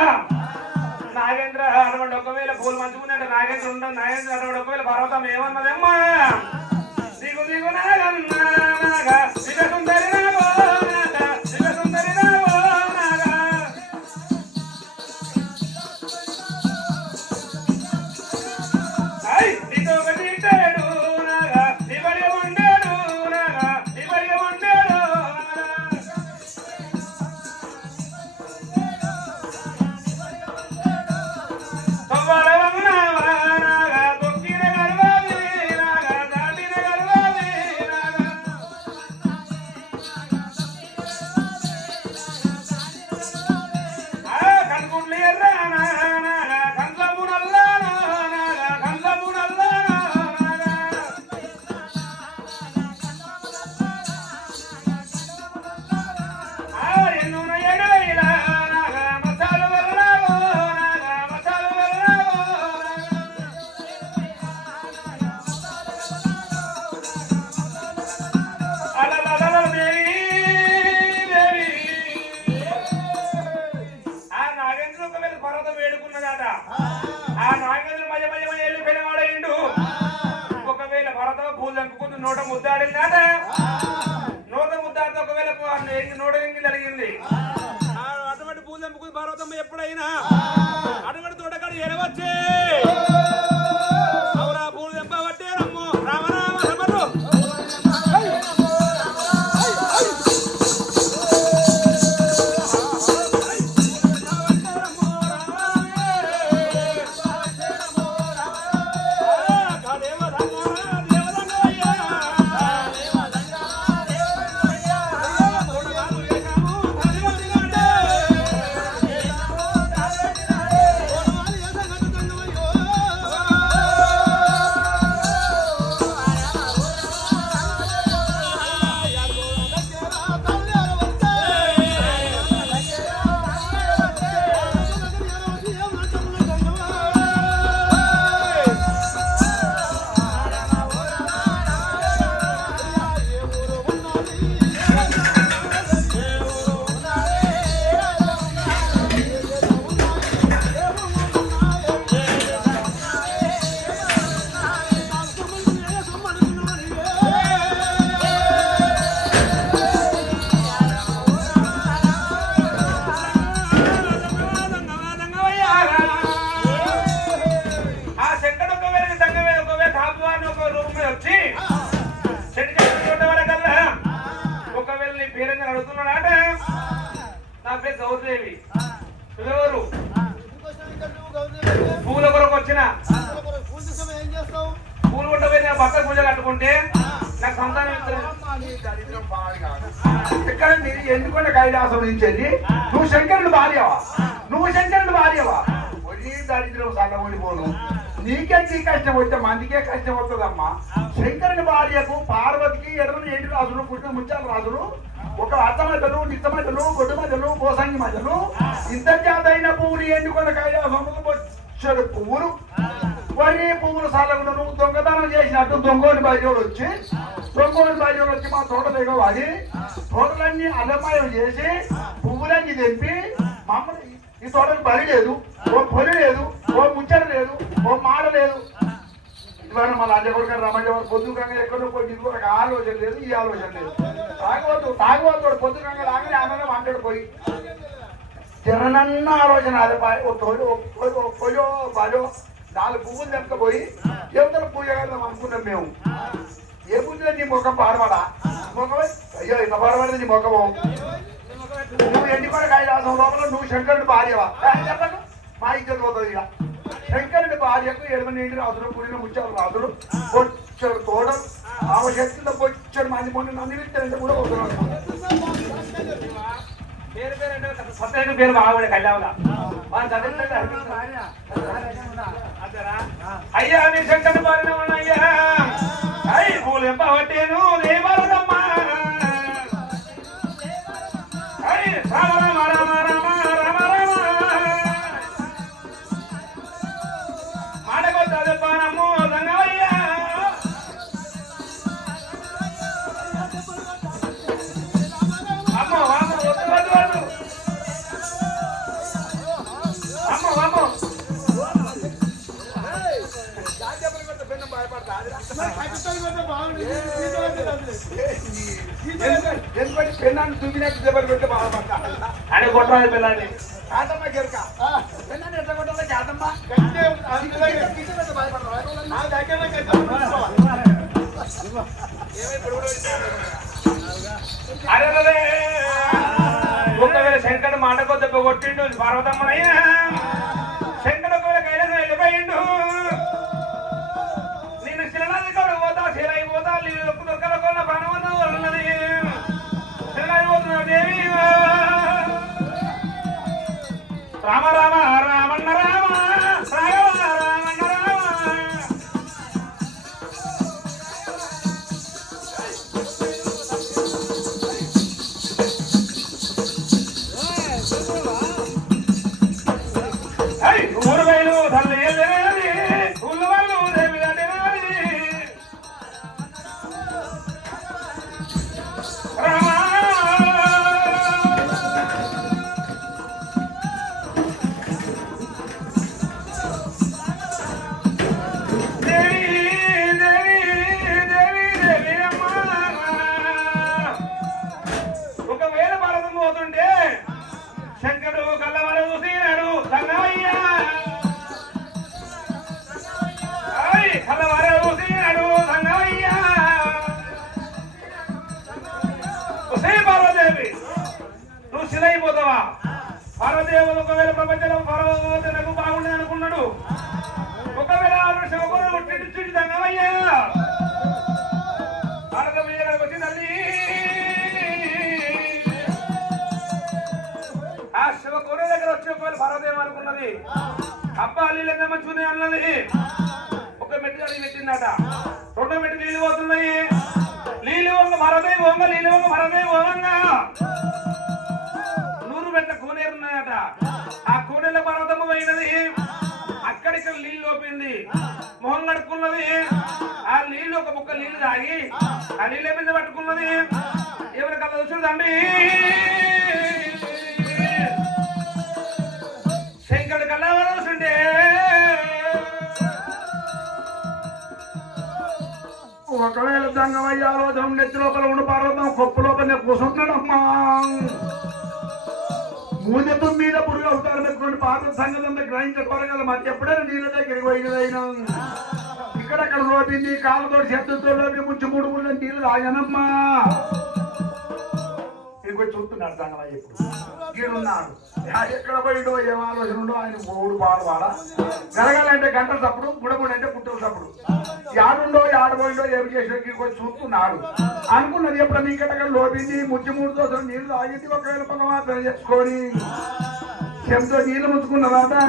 నాగేంద్ర అటువంటి ఒకవేళ పూలు మంచుకున్నాక నాగేంద్ర ఉండదు నాగేంద్ర అటువంటి ఒకవేళ పర్వతం ఏమన్నదమ్మా దిగు దిగు నాగ శివ సుందరి శివ సుందరి నోట ముద్దాడిందాట నోట ముద్దాడితే ఒకవేళ నోట ఎంగిల్ అడిగింది అటువంటి పూలు తెంపుకుని పార్వతమ్మ ఎప్పుడైనా అటువంటి తోటకాడు ఎరవచ్చే అవురా పూలు తెంపబట్టే రమ్ము రామరామ సమరు పేరు గౌరీదేవి. నువ్వెవరు? ఎందుకోసం ఇక్కడ నువ్వు గౌరవం పూల కొరకు వచ్చిన. పూజ సమయం ఏం చేస్తావు? పూలు కొట్టపోయి నేను భర్త పూజ కట్టుకుంటే నాకు సంతానం ఇస్తారు. ఇక్కడ మీరు ఎందుకంటే కైలాసం నుంచెళ్ళి నువ్వు శంకరుడు భార్యవా? నువ్వు శంకరుడు భార్యవా? ఒడి దరిద్రం సగబడిపోను. నీకే కష్టం వస్తే మందికే కష్టం వస్తుందమ్మా. శంకరుని భార్యకు పార్వతికి ఎడమని 7 రాజులు పుట్టిన ముత్యాల రాజులు, ఒక అత్తమజలు, నిత్తమజలు, గొడ్డుమజలు, పోసంగి మజలు, ఇద్దరు జాతైన పువ్వులు ఎన్నుకున్న కైలాసములు వచ్చాడు పువ్వులు. వరి పువ్వులు సాలకుండా నువ్వు దొంగతనం చేసినట్టు దొంగోని భార్యలు వచ్చి మా తోటలేగో వాడి తోటలన్నీ అల్లమాయం చేసి పువ్వులన్నీ తెంపి మమ్మల్ని ఈ తోటకు బలి లేదు, ఓ పొలి లేదు, ఓ ముచ్చట లేదు, ఓ మాట లేదు. ఇవాళ మళ్ళీ అదే కొడుకు రమణ పొద్దుకంగా ఎక్కడో పోయి ఇదివరకు ఆలోచన లేదు, ఈ ఆలోచన లేదు. తాగుబోతు పొద్దుకంగా రాగానే ఆమె వంటడు పోయి జరనన్న ఆలోచన అదే పొయ్యో బాజో 4 పువ్వులు తెంపకపోయి దేవతల పూజ కడదాం అనుకున్నాం మేము. ఏ పూజ నీ ముఖం పాడబడా ముఖమే అయ్యో ఇంత పాడబడితే నీ ముఖము. నువ్వు ఎండికొండ కైలాసం లోపల నువ్వు శంకరుడి భార్యవా? చెప్పండి, మా ఇద్దరు పోతుంది. ఇక శంకరుడి భార్యకు 8 రాజులు పుడిన ముత్యాల రాజులు బొచ్చడు తోడలు ఆమె శక్తిలో బొచ్చడు మంది మొన్న నన్ను విత్తనంటే కూడా వస్తున్నాడు. పేరు పేరు అంటే సత్యన పేరు బాగుండే కళ్యాణ అయ్యా నీ శంకర బారిన ఉన్నాయ్యా. అయ్యి పూలు ఎంపవట్టేను దేవరమ్మా. అయ్యి రామ రామ రామ రామ రామ రామ మాడగొద్దు పానము దంగవయ్యా. అమ్మో అమ్మో వద్దు వద్దు వద్దు అమ్మో అమ్మో ఎందుకంటే పెన్నాన్ని చూపినట్టు దెబ్బలు పెట్టి బాధపడతా అని కొట్టాలి పిల్లని. కాదమ్మ గెరక పెన్నాన్ని ఎట్లా కొట్టాలో కాదమ్మ అరే ఒకవేళ శంకరుడు మాట కొద్ది కొట్టిండు పార్వతమ్మనయ్యా. శంకరుడు ఒకవేళ కైలాసం వెళ్ళిపోయిండు. నేను శిలనాది కూడా పోతా, శిలైపోతా, నీళ్ళు దొక్కల ప్రాణవన్న ఉన్నది. శిలైపోతున్నావు దేవి. రామ రామ రామన్న రామ రామ రామన్న రామ. ఊరు బయలు తల్లి వెళ్ళినది, ఊళ్ళు వాళ్ళు దేవి దాటినది. రామ దేవి దేవి దేవి దేవి అమ్మ. ఒకవేళ భారతం పోతుంటే శంకరుడు కళ్ళవర చూసినాడు దంగవయ్యా. కళ్ళవర చూసినాడు దంగవయ్యా. పార్వదేవి నువ్వు శిలైపోతావా? పార్వదేవులు ఒకవేళ ప్రపంచంలో పార్వతకు బాగుండేది అనుకున్నాడు. ఒకవేళ శివగురు కొట్టి దంగవయ్యా. భారత విజయానికి వచ్చి తల్లి ఆ శివ కోర దగ్గర వచ్చి ఒకవేళ భారతదేవం అనుకున్నది. అబ్బా నీళ్ళ మంచిది అన్నది. ఒక మెట్టు అడిగి పెట్టిందట. 2వ మెట్టు నీళ్ళు పోతున్నాయి. నీళ్ళు వంగ భారతదేవి వంగ నీళ్ళు వంగ భారతదేవి వంగ 100 మెట్ల కోనేరు ఉన్నాయట. ఆ కోనేరులో పర్వతమ్మ పోయినది. అక్కడిక్కడ నీళ్ళు లోపింది. మొహం కడుక్కున్నది. ఆ నీళ్లు ఒక ముక్క నీళ్లు తాగి ఆ నీళ్ళ మీద పట్టుకున్నది. ఎవరి కళ్ళ చూసి తండ్రి శంకరుడు కళ్ళ చూసిండే. ఒకవేళ దంగమయ్యాలో నెత్తి లోపల ఉండి పార్వతం కొప్పు లోపల కూర్చుంటున్నాడమ్మా. మూజపు మీద పురుగు అవుతారు పెట్టుకోండి. పార్వత సంగతంలో గ్రహించకూడగల మరి ఎప్పుడైనా నీళ్ళ దగ్గరికి పోయినదైనా ఇక్కడక్కడ లోపింది. కాళ్ళతో చేతులతో లోపి 3 ముళ్ళ నీళ్ళు తాగానమ్మా. నీకు వచ్చి చూస్తున్నాడు సంగమయ్య ఇప్పుడు గీడున్నాడు ఎక్కడ పోయిండో ఏం ఆలోచన ఉండో ఆయన ఓడు పాడవాడా జరగాలంటే గంటల తప్పుడు గుడబుడు అంటే పుట్టల తప్పుడు యాడుండో ఆడబోయిండో ఏం చేసినా గీడికి వచ్చి చూస్తున్నాడు అనుకున్నది ఎప్పుడు నీ కట్టగా లోపింది ముచ్చి 3 దోశలు నీళ్లు తాగింది ఒకవేళ పక్క మాత్రం చేసుకొని చెంతో నీళ్లు ముచ్చుకున్నదా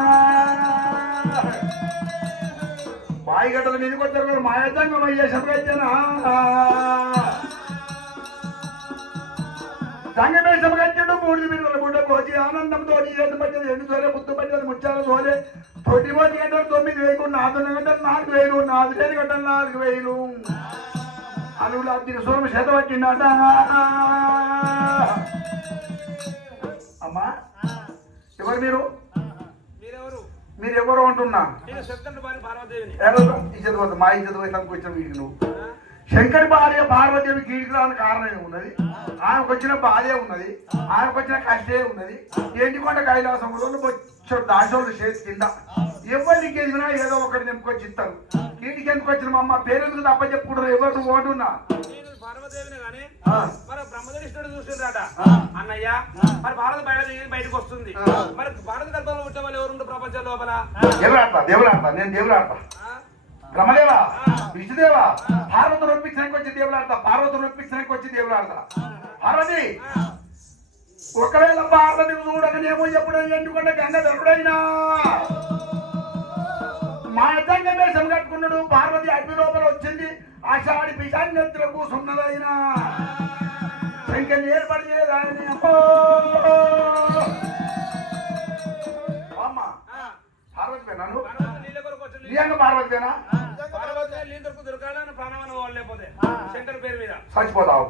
బాయి గడ్డల మీదకి వచ్చారు కదా మాయతంగం అయ్యే శమగచ్చానా సంగమే శమగచ్చాడు 3 మినిట్ల గుడ్డ కోచి ఆనందంతో ఏడు పట్టేది 2 సోలే ముద్దు పట్టేది ముచ్చాల సోలే 9 గంటలు 9,000 4 గంటలు 4,000 4 గంటలు 4,000 అనువులు అద్దెకి సోమ శత పట్టిండట అమ్మా ఎవరు మీరెవరు అంటున్నా ఇజ్జత్ మా ఇజ్జత్ పోయినందుకు వచ్చిన వీడికి నువ్వు శంకరి భార్య పార్వదేవి కీడికి రాని కారణం ఏమున్నది ఆమెకు వచ్చిన బాధే ఉన్నది ఆమెకు వచ్చిన కష్టే ఉన్నది ఎండికొండ కైలాసంలో వచ్చాడు దాసోళ్ళు చేతి కింద ఎవరికి ఎదిగినా ఏదో ఒకటి నింపుకొచ్చి ఇస్తారు కీడికి ఎందుకు వచ్చిన మా అమ్మ పేరెందుకు తప్ప చెప్పుకుంటారు ఎవరు నువ్వు ఓటున్నా పార్వదేవిని గాని మరి బ్రహ్మదరిష్ఠుడు చూసిండ్రట అన్నయ్య మరి భారత బయటకు వస్తుంది మరి భారత గర్భంలో పుట్టే వాళ్ళు ఎవరు ప్రపంచం లోపల దేవులాడతా నేను దేవులాడతా బ్రహ్మదేవా విష్ణుదేవా పార్వతి రొప్పించడానికి వచ్చి దేవులాడతా పార్వతి రొప్పించడానికి వచ్చి దేవులాడతా పార్వతి ఒకవేళ పార్వతి చూడకనేమో ఎప్పుడైనా ఎందుకంటే గంగ ఎప్పుడైనా మా ఇద్దంగా వేషం కట్టుకున్నాడు పార్వతి అగ్ని లోపల వచ్చింది ఆషాఢి పిశాన్ని ఎత్తులో కూర్చున్నదైనా శంకర్ని ఏర్పడి చేయదాయని అమ్మ పార్వతివేనా నిజంగా పార్వతివేనా చచ్చిపోతావు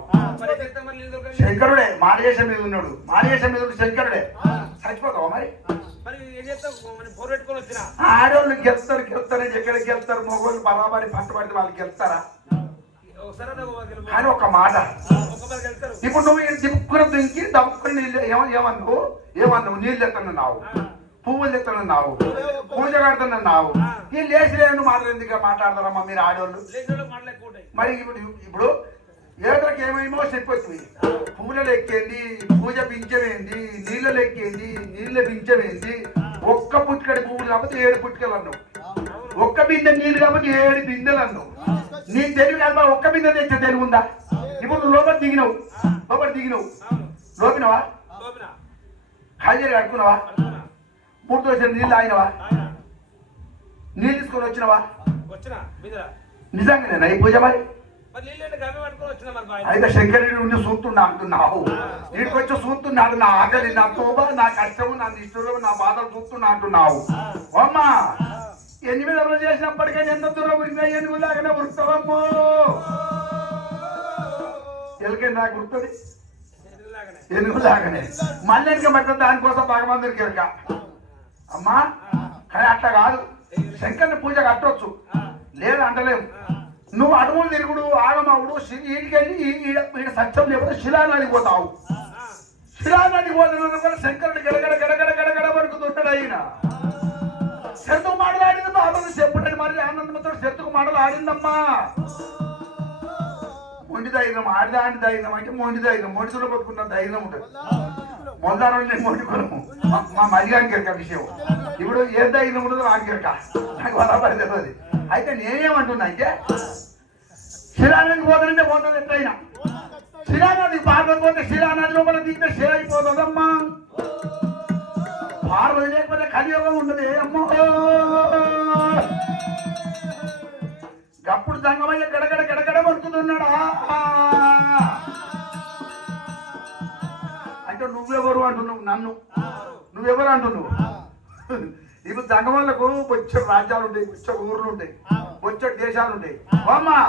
శంకరుడే మారేశం మీద ఉన్నాడు మారేశం మీద శంకరుడే చచ్చిపోతావు మరి ఆడోళ్ళు గెలుస్తారు ఎక్కడికి గెలుస్తారు మగోళ్ళు బరాబరి పట్టుబడితే వాళ్ళు గెలుస్తారా అని ఒక మాట ఇప్పుడు నువ్వు దిక్కున దింకి దప్పుకుని నీళ్ళు ఏమన్నావు నీళ్ళు ఎత్తనున్నావు పువ్వులు ఎత్తనున్నావు పూజ కడుతున్నావు ఈ లేచిలేను మాటలు ఎందుకు మాట్లాడతారమ్మా మీరు ఆడోళ్ళు మరి ఇప్పుడు ఏదరికి ఏమేమో చెప్పొచ్చు పూలలో ఎక్కేంది పూజ పింఛమేంది నీళ్ళలో ఎక్కేంది నీళ్ళ పింఛమేంది ఒక్క పుట్టుకడి పువ్వులు కాబట్టి 7 పుట్టుకలు అన్నావు ఒక్క బిందె నీళ్ళు కాబట్టి 7 బిందెలు అన్నావు నీ తెలివి కాదు ఒక్క బిందె తెచ్చే తెలివి ఉందా ఇప్పుడు నువ్వు లోపల దిగినవు లోపినవా ఖాళీ కట్టుకున్నావా 3 దోశలు నీళ్ళు ఆగినవా నీళ్ళు తీసుకొని వచ్చినవా నిజంగానేనా ఈ పూజ మరి అయితే శంకరుడు ఉండి చూస్తున్నా అంటున్నావు వీడికి వచ్చి చూస్తున్నాడు నా ఆకలి నా తోబ నా కష్టము నా నిష్ఠులు నా బాధలు చూస్తున్నా అంటున్నావు అమ్మా 8 చేసినప్పటికీ ఎంత దూరం ఉరికినా ఎనుగు లాగానే ఉరుకుతావమ్మో ఎలుకే నాకు గుర్తుంది ఎనుగు లాగానే మళ్ళీ వెనుక పడుతుంది దానికోసం భగవంతుడికి ఎరుక అమ్మా కానీ అట్లా కాదు శంకరుని పూజ కట్టవచ్చు లేదు అంటలేము నువ్వు అడవులు తిరుగుడు ఆగమావుడు ఈడికెళ్ళి ఈడ సత్యం లేకపోతే శిలానానికి పోతావు శిలానానికి పోతున్నందుకు కూడా శంకరుడు గడగడ వరుకుతుంటాడు ఆయన శత్రుకు మాటలాడింది బాబాను చెప్పుడని మరి ఆనందంతో శత్రుకు మాటలాడిందమ్మా మొండి ధైర్యం ఆడిదాని ధైర్యం అంటే మొండి ధైర్యం మొండితో పట్టుకున్న ధైర్యం ఉంటుంది మొందారంలో మొండికోవడము మా మరిగానికి ఎరక విషయం ఇప్పుడు ఏ ధైర్యం ఉండదో వాడికి ఎరక నాకు బరాబరి తెలియదు అయితే నేనేమంటున్నా అంటే శిలానదికి పోతానంటే పోతుంది ఎట్లయినా శిలానదికి పార్వతి పోతే శిలానది లోపల దిగితే శిల అయిపోతుందమ్మా పార్వతి లేకపోతే కలియోగం ఉండదు అమ్మో అప్పుడు సంగమయ్య గడగడ వరుకుతున్నాడా అంటే నువ్వెవరు అంటున్నావు నన్ను నువ్వెవరు అంటున్నావు ఇప్పుడు సంగమాలకు బొచ్చడు రాజ్యాలు ఉంటాయి బొచ్చడు ఊర్లు ఉంటాయి బొచ్చడు దేశాలు ఉంటాయి అమ్మా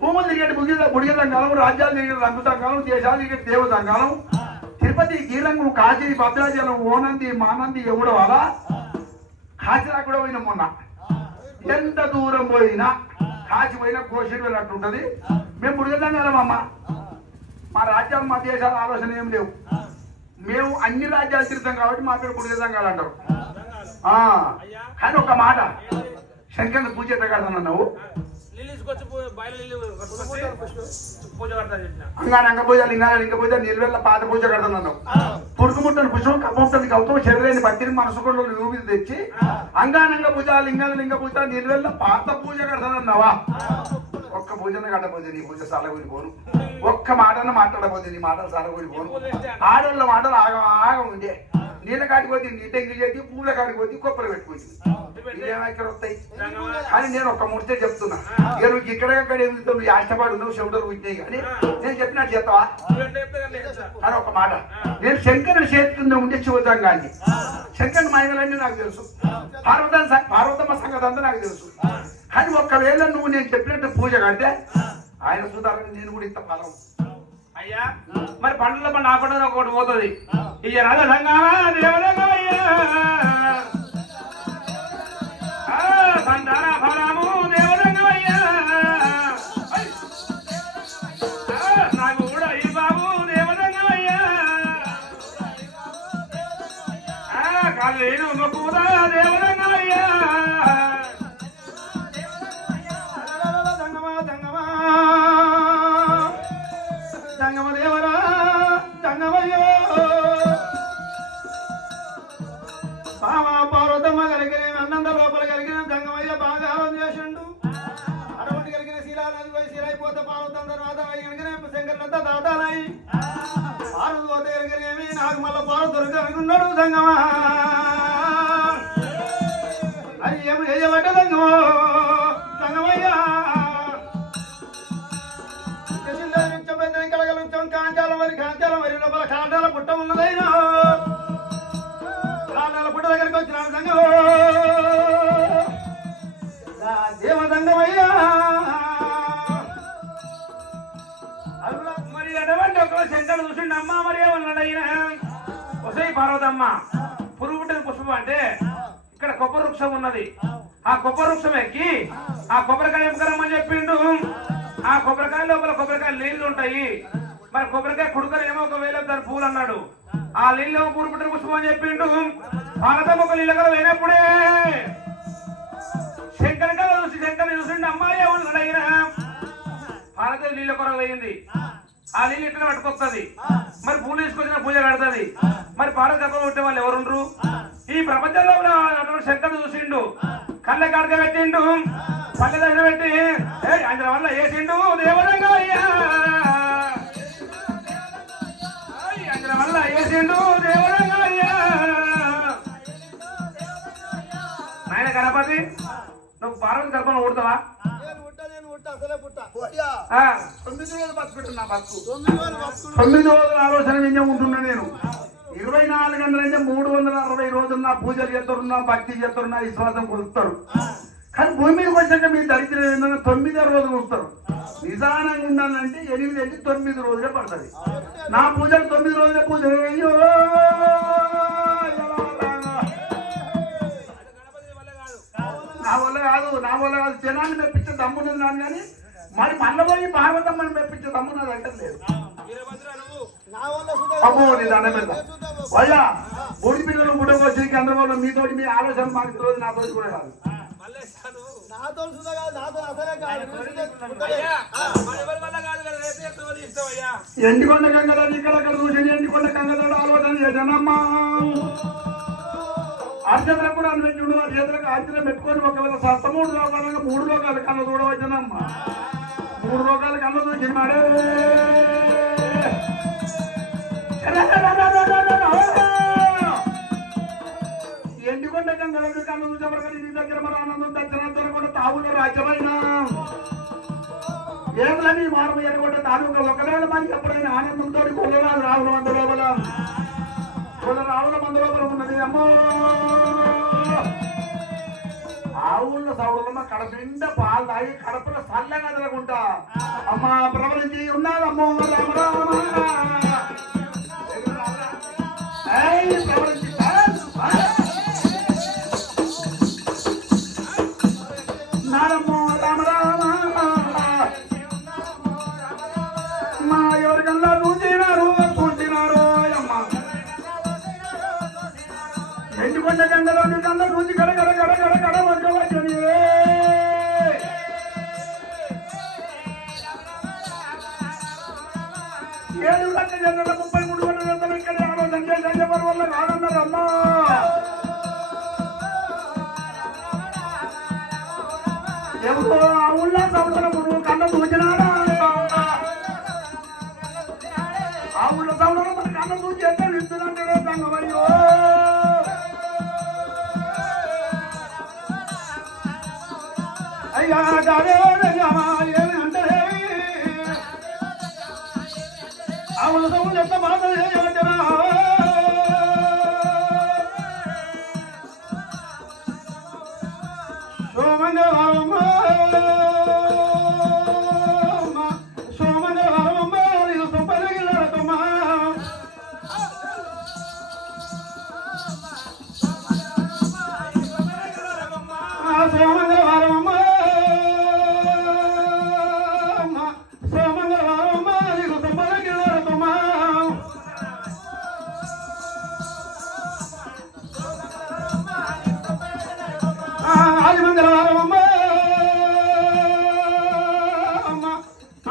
భూములు తిరిగేటి బుడిగ సంఘాలం రాజ్యాలు తిరిగే రంగు సంఘాలం దేశాలు తిరిగే దేవ సంఘాలం తిరుపతి గీరంగు కాశీ భద్రాచలం ఓనంది మానంది ఎవడో అలా కాశీలా కూడా పోయినా మొన్న ఎంత దూరం పోయినా కాశీ పోయినా కోశీలు వెళ్ళినట్టు ఉంటుంది మేము బుడిగ సంఘాలం అమ్మ మా రాజ్యాలు మా దేశాల ఆలోచన ఏం లేవు మేము అన్ని రాజ్యాలు తిరుగుతాం కాబట్టి మా పేరు బుడిగ సంఘాలు అంటారు కానీ ఒక మాట శంకరుని పూజ ఎట్టగడతానన్నావు తీసుకొచ్చి బయలు పూజ కడతారు చెప్పిన అంగానంగ పూజ లింగ పూజ నిల్వెల్ల పాత పూజ కడతాను పురుకుముట్టని పుష్పం కప్పముట్టని గౌతమ శరీరాన్ని బట్టిని మనసుకొండలు రూపిని తెచ్చి అంగానంగ పూజ లింగ పూజ నిల్వెల్ల పాత పూజ కడతానన్నావా ఒక్క పూజను కట్టబోతే నీ పూజ సాలగొని పోను ఒక్క మాటను మాట్లాడబోతే నీ మాటలు సాలగొని పోను ఆడోళ్ళ మాటలు ఆగం ఉండే నీళ్ళ కాడిపోతే నీటెంగిల్ చేసి పూల కాడిపోతే కొప్పలు పెట్టుకోవచ్చు ఇదేమో ఇక్కడ వస్తాయి కానీ నేను ఒక ముడితే చెప్తున్నా ఇక నువ్వు ఇక్కడ ఎదుగుతావు నువ్వు ఆశపడు నువ్వు చెవుడలు పుట్టినాయి కానీ నేను చెప్పినట్టు చేస్తావా అని ఒక మాట నేను శంకరుని చేతుల్లో ఉంటే శివజంగాన్ని శంకరుని మహిళలన్నీ నాకు తెలుసు పార్వతమ్మ సంగతి అంతా నాకు తెలుసు కానీ ఒక్కవేళ నువ్వు నేను చెప్పినట్టు పూజ కడితే ఆయన సుధారణ నేను కూడా ఇంత ఫలం అయ్యా మరి పండ్ల పండు ఆ పండుగ ఒకటి పోతుంది ఇక రాజసంగా దేవరంగమయ్యా సంతాన ఫలము దేవరంగమయ్యా నాకు కూడా ఈ బాబు దేవరంగమయ్యా కాదు కూడా దేవరంగమయ్యా దంగమదేవరా దంగమయ్యో బామా పార్వతమ్మ కలిగిన అన్నంద లోపల కలిగిన దంగమయ్య బాగా చేసిండు అటువంటి కలిగిన శిలానది పోయి శిలైపోతే పార్వతం తర్వాత కలిగిన శంకర్లంతా దాదాలయ్యి పార్వతి పోతే కలిగినవి నాకు మళ్ళీ పార్వతి దొరకనుకున్నాడు దంగమా అది ఏమి చేయబట్ట దంగమో దంగమయ్యా కాంచాల మరి లోపల కాంటాల పుట్ట ఉన్నదైనా కాంటాల పుట్ట దగ్గరికి వచ్చిన సంగం దేవదంగమయ్యా మరి ఎటువంటి ఒక శంకరుడు చూసిండు అమ్మ మరి ఏమన్నాడు అయినా వసై పార్వతమ్మ పురుగు పుట్టిన పుష్పం అంటే ఇక్కడ కొబ్బరి వృక్షం ఉన్నది ఆ కొబ్బరి వృక్షం ఎక్కి ఆ కొబ్బరికాయ ఎంకరమ్మని చెప్పిండు ఆ కొబ్బరికాయ లోపల కొబ్బరికాయ నీళ్లు ఉంటాయి మరి కొబ్బరికాయ కుడుకలు ఏమో ఒకవేళ దాని పూలు అన్నాడు ఆ నీళ్ళు పురుగు పుట్టిన పుష్పం అని చెప్పిండు పార్వతమ్మ ఒక నీళ్ళ కల పోయినప్పుడే శంకరి కల చూసి శంకర్ని చూసిండు అమ్మాయి ఏమన్నాడు అయినా పార్వతి నీళ్ళ కొరకు పోయింది ఆ నీళ్ళు ఇట్లా పట్టుకొస్తుంది మరి పూలు తీసుకొచ్చిన పూజ కడుతుంది మరి పార్వతి గర్భం పుట్టే వాళ్ళు ఎవరుండ్రు ఈ ప్రపంచంలో అటువంటి శంకరుడు చూసిండు కళ్ళ కాడక పెట్టిండు పల్లె దగ్గర పెట్టి ఆయన వల్ల వేసిండు దేవరంగా అయ్యా ఆయన వల్ల వేసిండు దేవరంగా అయ్యా నాయన గణపతి నువ్వు పార్వతి గర్భంలో ఊడతావా 9 రోజులు బతుకుంటున్నా బతుకు 9 రోజుల ఆలోచన విజయం ఉంటున్నా నేను 24 గంటలంటే 360 రోజులు నా పూజలు చేస్తున్నా భక్తి చేస్తున్నా విశ్వాసం కొలుస్తారు కానీ భూమి మీదకి వచ్చాక మీ దరిద్రం ఏంటంటే 9వ రోజు కొలుస్తారు నిదానంగా ఉండాలంటే 8 నుంచి 9 రోజులే పడుతుంది నా పూజలు 9 రోజులే పూజ అయ్యో నా వల్ల కాదు జనాన్ని మెప్పించే దమ్మున్నది నాను కానీ మరి మళ్ళీ పోయి పార్వతమ్మని మెప్పించే దమ్మున్నది అంటే లేదు అమ్మో నీ దండం మీద అయ్యా బోడి పిల్లలు బుడగొచ్చి చంద్రబాబు మీతోటి మీ ఆలోచన మాకు రోజు నాతో కూడా కాదు ఎండికొండ గంగలో ఇక్కడ చూసి ఎండికొండ గంగలో ఆలోచన చేశానమ్మా అర్చనకు కూడా అనిపెట్టిండు అర్చనకు అర్చన పెట్టుకొని ఒకవేళ 3 లోకాలుగా 3 లోకాల కళ్ళ చూడవచ్చునమ్మా 3 లోకాల కళ్ళ చూసినాడే ఎండికొండ గంగలకు కళ్ళు చూసేవరకు నీ దగ్గర మన ఆనందం దర్శనం కూడా తావుల రాజ్యమైన ఏమని మానవ ఎరగొట్ట తాలూకా ఒకవేళ మనకి ఎప్పుడైనా ఆనందంతో కొల్లరాలు రావుల మంద లోపల రావుల మంద లోపల ఉన్నది అమ్మో ఆవుల సౌడలమ్మ కడప నిండా పాలు తాగి కడపలో చల్లగా తిరగకుంటా అమ్మ ప్రబలించి ఉన్నాదమ్మో రామ రామ ప్రబలించి నారమ్మో రామ రామ మా ఎవరికల్లా చూసినారు చూసినారు అమ్మ ఎండికొండ గంగలో కళ్ళ చూసి గడ గడ గడ గడ గడ వచ్చి లక్ష జనుల 33 కోట్ల రక్తం ఇక్కడ ఆలోచన చేసే వల్ల కాదన్నారు అమ్మా. ఎవరో ఆ ఊళ్ళో సముద్రమును కన్న దూచినాడా, ఆ ఊళ్ళో సముద్రం మన కన్న దూచి ఎట్లా నిద్దునంటాడే సంగమయ్యో. అయ్యా గాదే ఏమి అంటే అవును సౌండ్ ఎంత మాట చేయవచ్చనా. సోమంగళవారమ్మ సోమంగళవారమ్మ నీకు సొంపలిగిల్లరకమ్మా. సోమంగళవారమ్మ సోమంగళవారమ్మ నీకు సొంపలిగిల్లరకమ్మా. ఆదిమంగళవారమ్మ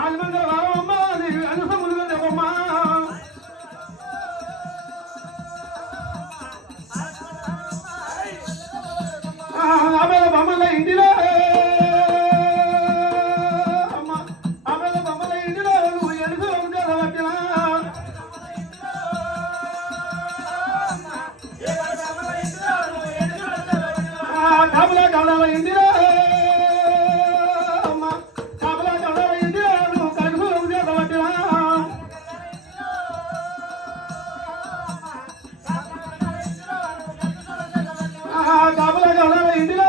ఆదిమంగళవారమ్మ నీకు అనుసములుగా చెప్పమ్మా. ఆమెల బొమ్మల ఇంటిలో ఆమెల బొమ్మల ఇంటిలో నువ్వు ఎడుగు వచ్చిన కాపులా కవడాల ఇంటిలో కాపులా కవడాల ఇంటిలో నువ్వు కడుపు వచ్చిన కాపులా కవడాల ఇంటిలో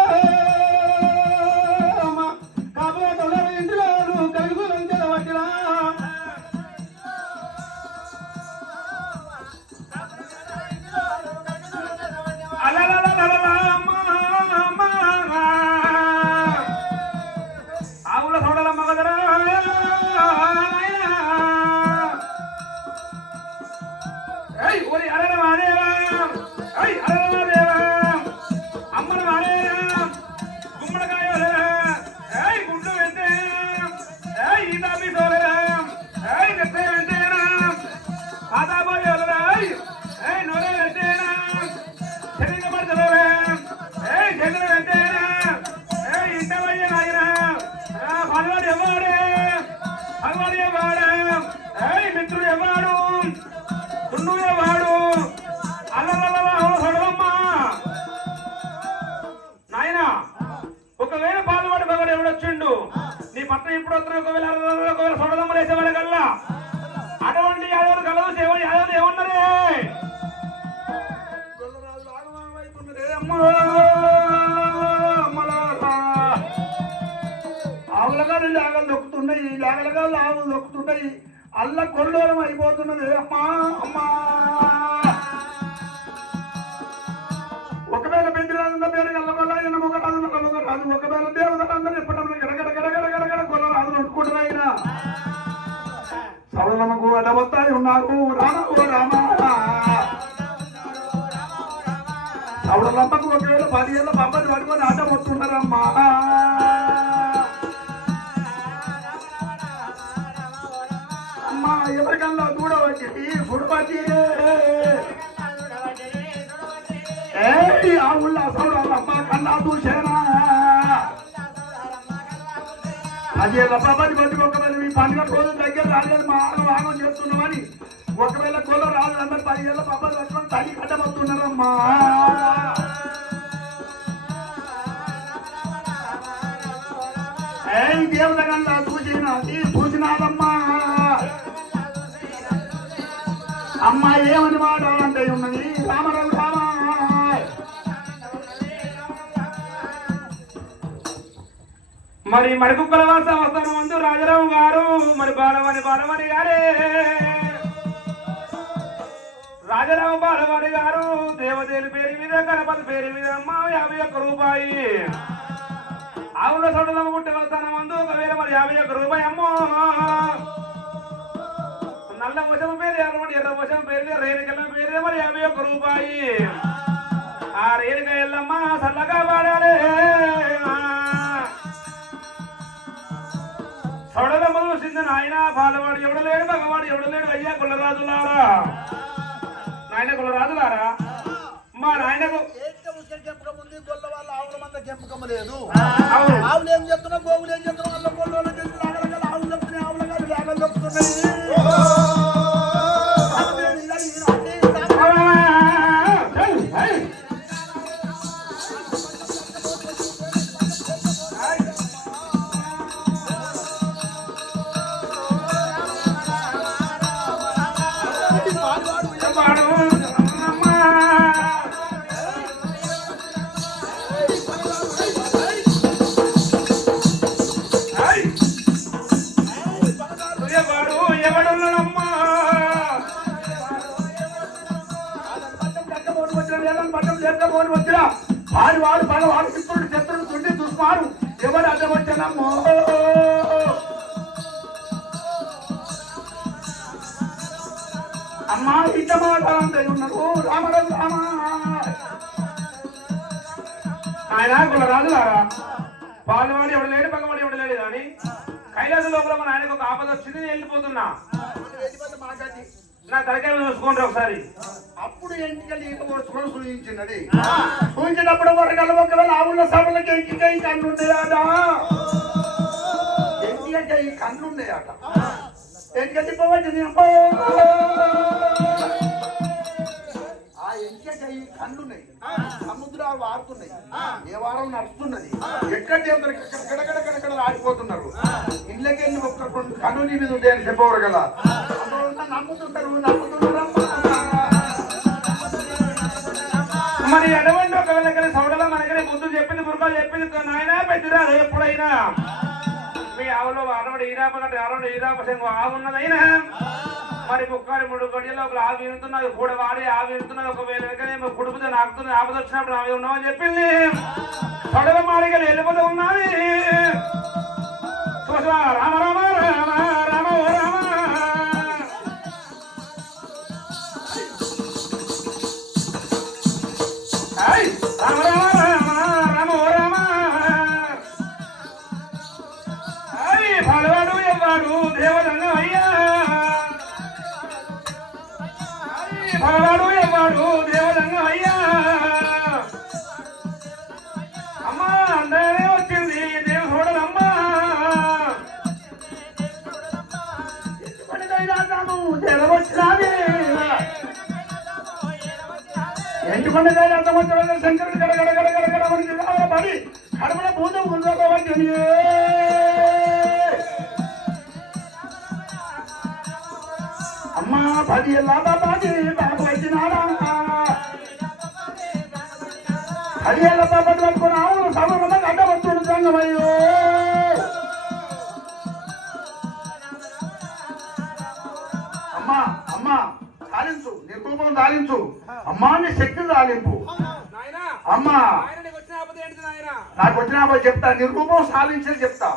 కాపులా కవడాల ఇంటిలో నువ్వు కడుపు వచ్చిన ఆవుల సోడలమ్మ కదరా ఓరి అరల మాదేవా అరల మాదేవా అమ్మల మాదేవా గుమ్మడికాయ గుడ్డు వెంటే ఈతాపి సోలరా గట్టే వెంటేనా ఆదాబాయి నోరే వెంటేనా శరీర పడతలోరే జగన్ వెంటేనా ఇంటవయ్య నాయన భగవాడు ఎవడే భగవాడు ఎవడా మిత్రుడు ఎవడు తుండు ఎవడు అల్లమ్మా నాయన ఒకవేళ బాధపడి భగవాడు ఎవడొచ్చిండు నీ పట్ల ఇప్పుడు వస్తున్న ఒకవేళ సొడదమ్మ వేసేవాడు కల్లా అటువంటి యాదవులు కలవు యాదవులు ఏమన్నారే ఆవులగా లేగలు దొక్కుతున్నాయి, లేగలుగా ఆవులు దొక్కుతున్నాయి, అల్ల కొల్లోలం అయిపోతున్నది అమ్మా అమ్మా. ఒకవేళ పెంచిరాజున్న పేరు గల్లగొల్ల ఎన్నమొక రాజు నల్లమొక రాజు, ఒకవేళ దేవతలందరూ ఇప్పటంలో గడగడ గడగడ గడగడ గొల్ల రాజు నడుకుంటారు. ఆయన సౌడలమ్మకు అడ్డబొత్తాయి ఉన్నారు రామ ఓ రామ. సౌడలమ్మకు ఒకవేళ 10 ఏళ్ళ పంపది పట్టుకొని ఆట మొత్తున్నారమ్మా. అమ్మా ఎవరికల్లా దూడవచ్చి సుడవచ్చి ఆ ఊళ్ళ సౌడలమ్మ కన్నా దూసేనా 10 ఏళ్ళ పంపది పట్టుకోకమని మీ పండుగ రోజు దగ్గర రాలేదు మా ఆగం చేస్తున్నామని ఒకవేళ కొల రాజు అందరు 10 ఏళ్ళ పంపది పట్టుకొని తల్లి కట్టబోతున్నారమ్మా. దేవత కన్నా చూసినాదమ్మా. అమ్మా ఏమని మాట్లాడాలంటే ఉన్నది రామరావు రామ. మరి మడికుక్కల వాస వస్తాను ముందు రాజారావు గారు మరి బాలమణి గారే రాజారావు బాలమణి గారు దేవదేవి పేరు మీద గణపతి పేరు మీద అమ్మ 51 రూపాయి. ఆవుల సొడలమ్మ పుట్టి వస్తాను ముందు ఒకవేళ మరి 51 రూపాయి అమ్మో. నల్ల వశం పేరు ఎర్ర వశం పేరు రేణుకెళ్ళ పేరు మరి 51 రూపాయి. ఆ రేణుక ఎల్లమ్మ చల్లగా పాడాలి. సొడలమ్మ చూసింది నాయన బాలవాడు ఎవడలేడు మగవాడు ఎవడలేడు అయ్యా కులరాజులారా నాయన కులరాజులారా మా నాయనకు ఆవులు ఏం చెప్తున్నా గోవులు ఏం చెప్తున్నా వాళ్ళ గొల్లలు ఆవులు చెప్తున్నాయి ఆవులు కాదు లేగలు చెప్తున్నాయి వాడు బాగా వాడు చిత్రుడు శత్రుడు తుండి చూసుకున్నారు ఎవరు అడ్డం వచ్చానమ్మో అమ్మా ఇంత మాట ఉన్నారు రామరాజు రామ ఆయన కులరాజులారా బాలవాడు ఎవడలేడు మగవాడు ఎవడలేడు కానీ కైలాస లోపల మన ఆయనకు ఒక ఆపద వచ్చింది నేను వెళ్ళిపోతున్నా నా తలకాయ చూసుకోండి ఒకసారి అప్పుడు ఎంటికలు ఈత పోసుకొని సూచించినది సూచించినప్పుడు వరకలు ఒకవేళ ఆవుల సభలకి ఎంటిక ఈ కన్నుండేయాట ఎంటిక ఈ కన్నుండేయాట ఎంటిక తిప్పబట్టింది ఆ ఎంటిక ఈ కన్నున్నాయి సముద్రాలు వారుతున్నాయి ఏ వారం నడుస్తున్నది ఎక్కడ కడకడ ఆడిపోతున్నారు ఇళ్ళకెళ్ళి ఒక్క కన్ను నీ మీద ఉంటాయని చెప్పవరు కదా నమ్ముతుంటారు మరి ఎటువంటి ఒకవేళ సౌడలో మనకనే ముందు చెప్పింది గురుగారు చెప్పింది నాయన పెద్దరా ఎప్పుడైనా మీ ఆవులో అరవడి ఈరాపగట్టు అరవడి ఈరాప ఆవున్నదైనా మరి ముక్కాడి 3 గడియలో ఒక ఆవి వింటున్నది కూడా వాడి ఆవి వింటున్నది ఒకవేళ కుడుపుతో నాకుతుంది ఆపద వచ్చినప్పుడు ఆవి ఉన్నామని చెప్పింది సౌడల మాడిగలు వెళ్ళిపోతూ ఉన్నది చూసా రామ రామ రామ రామ ఓ రామ రామ రామ రామ రామ ఓ రామ ఫలవాడు ఎవ్వాడు దేవదంగ అయ్యా ఫలవాడు ఎవ్వాడు దేవదంగ అయ్యా అమ్మా అందరే వచ్చింది దేవు చూడదమ్మా ఎంచుకునే శంకరుడు గడగడగడగడగడమని కడపడ భూతం ఉందని అమ్మా 10 ఏళ్ళ బాబాజీ బాబు వచ్చినాడా 10 ఏళ్ళ బాబాజీ పట్టుకుని ఆవులు సభలో అడ్డవచ్చుడు సంగమయ్యో అమ్మా అమ్మా తాలించు నిర్రూపం తాలించు అమ్మా నీ శక్తి తాలింపు అమ్మా నాకు వచ్చిన చెప్తా నిర్రూపం సాధించే చెప్తా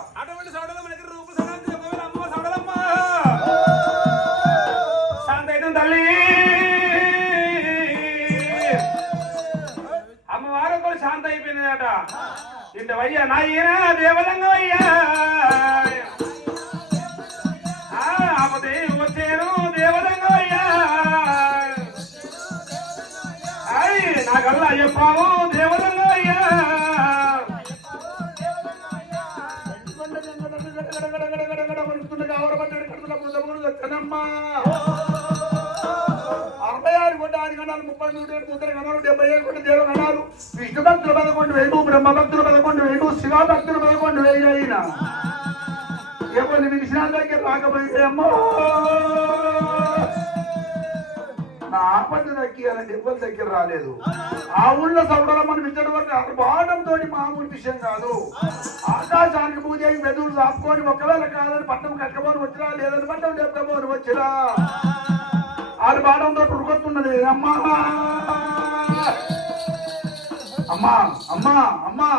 తల్లి అమ్మవారు కూడా శాంత అయిపోయిందట ఇంటవయ్యా నా ఈయన దేవలంగా అయ్యా ఆపదే వచ్చాను దేవలంగా అయ్యా నాకల్లా చెప్పాము దేవలంగా అయ్యా వచ్చానమ్మా 66 కోట్ల 6 గణాలు 33 ముద్ర గణాలు 77 కోట్ల దేవ గణాలు విష్ణు భక్తులు 11,000 బ్రహ్మ భక్తులు 11,000 శివ భక్తులు 11,000 అయినా ఎవరిని విషయాల దగ్గర రాకపోతే అమ్మో నా ఆపద దక్కియాలంటే ఎవరి దగ్గర రాలేదు ఆ ఊళ్ళో సౌడలో మనం ఇచ్చడం వరకు బాడంతో మామూలు విషయం కాదు ఆకాశానికి పూజకి వెదులు ఆపుకొని ఒకవేళ కాదని పట్టం కట్టబోని వచ్చినా లేదని పట్టం చెప్పబోని వచ్చినా ఆరు బాడంతో ఉరుకొస్తున్నది అమ్మా అమ్మా అమ్మా అమ్మా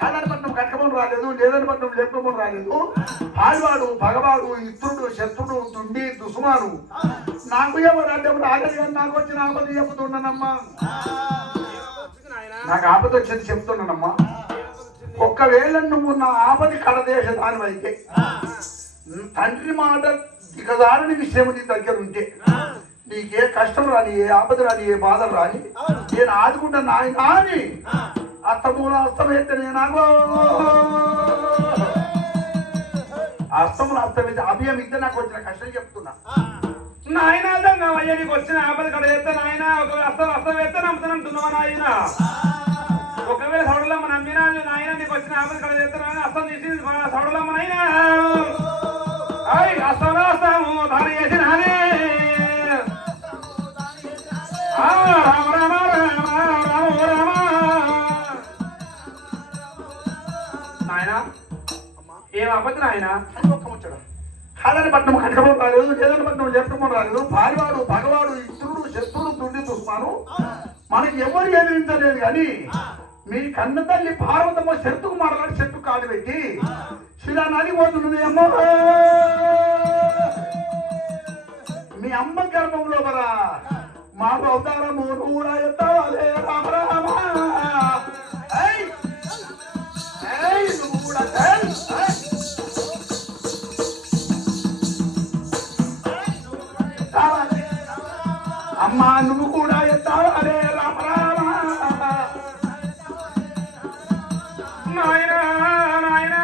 కాదని పట్టణం కట్టబోని రాలేదు లేదని పట్టణం చెప్పబోని రాలేదు ఆడివాడు పగవాడు ఇత్రుడు శత్రుడు తుండి దుసుమాను నాకు ఎవరు అంటే రాలేదు కానీ నాకు వచ్చిన ఆపద చెప్తున్నానమ్మా నాకు ఆపద వచ్చింది చెప్తున్నానమ్మా ఒకవేళ నువ్వు నా ఆపది కడదేశ దానివైతే తండ్రి మాట దిగజారని విషయం నీ దగ్గర ఉంటే నీకే కష్టం రాని, ఏ ఆపద రాని, ఏ బాధ రాని, నేను ఆదుకుంటా నాయనా అని అస్తమూల అస్తమైతే నేనాగో అస్తములు అస్తమైతే అభయం ఇద్దే నాకు వచ్చిన కష్టం చెప్తున్నా. నాయన అయ్యా నీకు వచ్చిన ఆపద కడ చేస్తే నాయన ఒకవేళ అస్తం వేస్తే నమ్ముతానంటున్నావా నాయన? ఒకవేళ సౌడలమ్మ నమ్మినా నాయన నీకు వచ్చిన ఆపద కడ చేస్తే నాయన అస్తం తీసి సౌడలమ్మ నాయన అస్తంలో వస్తాము దాని చేసి నానే రామ రామ రామ రామ రామ నాయన ఏం ఆపత్తి నాయన? ఒక్క ముచ్చడం కాదని పట్నం కట్టడం రాలేదు, లేదని పట్నం చెప్పడం రాలేదు. భార్యవాడు భగవాడు ఇతరుడు శత్రుడు తుండి చూస్తాను మనకి ఎవరు ఎదిరించలేదు. కానీ మీ కన్న తల్లి పార్వతమ్మ చెట్టుకు మాట్లాడి చెట్టు కాలు పెట్టి శిలా నది పోతున్నది అమ్మ. మీ అమ్మ గర్భంలో కదా మా అవతారము కూడా ఎత్తాలే రామ రామ. నువ్వు కూడా అమ్మా నువ్వు కూడా ఎత్తాలే రామ రామ. నాయన నాయన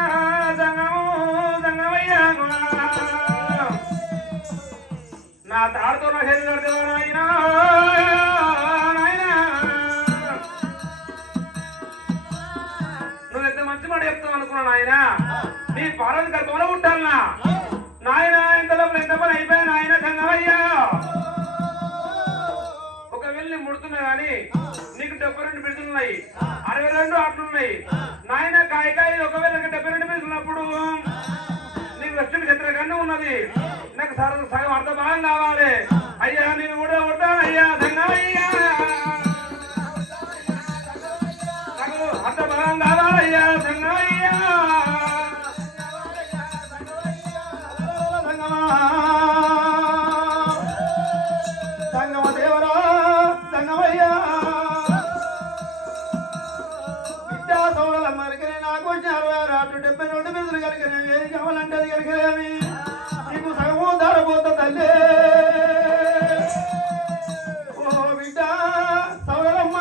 సంగము సంగమయ్యా నా తాడుతో నా చేతి కడతావా నాయన? నాయన నువ్వు ఎంత మంచి మాట చెప్తావు అనుకున్నా నాయన. నీ పార్వతి గర్భంలో ఉంటానా నాయన? ఇంత లోపల ఎంత పని అయిపోయా నాయన సంగమయ్యా. ఒకవేళ నేను ముడుతున్నా కానీ నీకు 72 బిడ్డలున్నాయి, 62 ఆటలున్నాయి నాయన. కాయకాయ ఒకవేళ 72 బిడ్డలున్నప్పుడు నీకు లక్ష్మి చిత్రకన్నా ఉన్నది. నాకు సగం అర్ధ భాగం కావాలి అయ్యా. నేను కూడా ఉంటాను అయ్యా సంగమయ్యా. నాకు అర్ధ భాగం కావాలయ్యా సంగమయ్యా. సంగమ దేవరా సంగమయ్యా. విద్యా సౌడలమ్మ కలిగిన నాకు వచ్చిన 66 72 బిడ్డలు కలిగిన ఏది కావాలంటే అది కలిగేవి. నీకు సగము ధారపోత తల్లి ఓ బిడ్డ సౌడలమ్మ.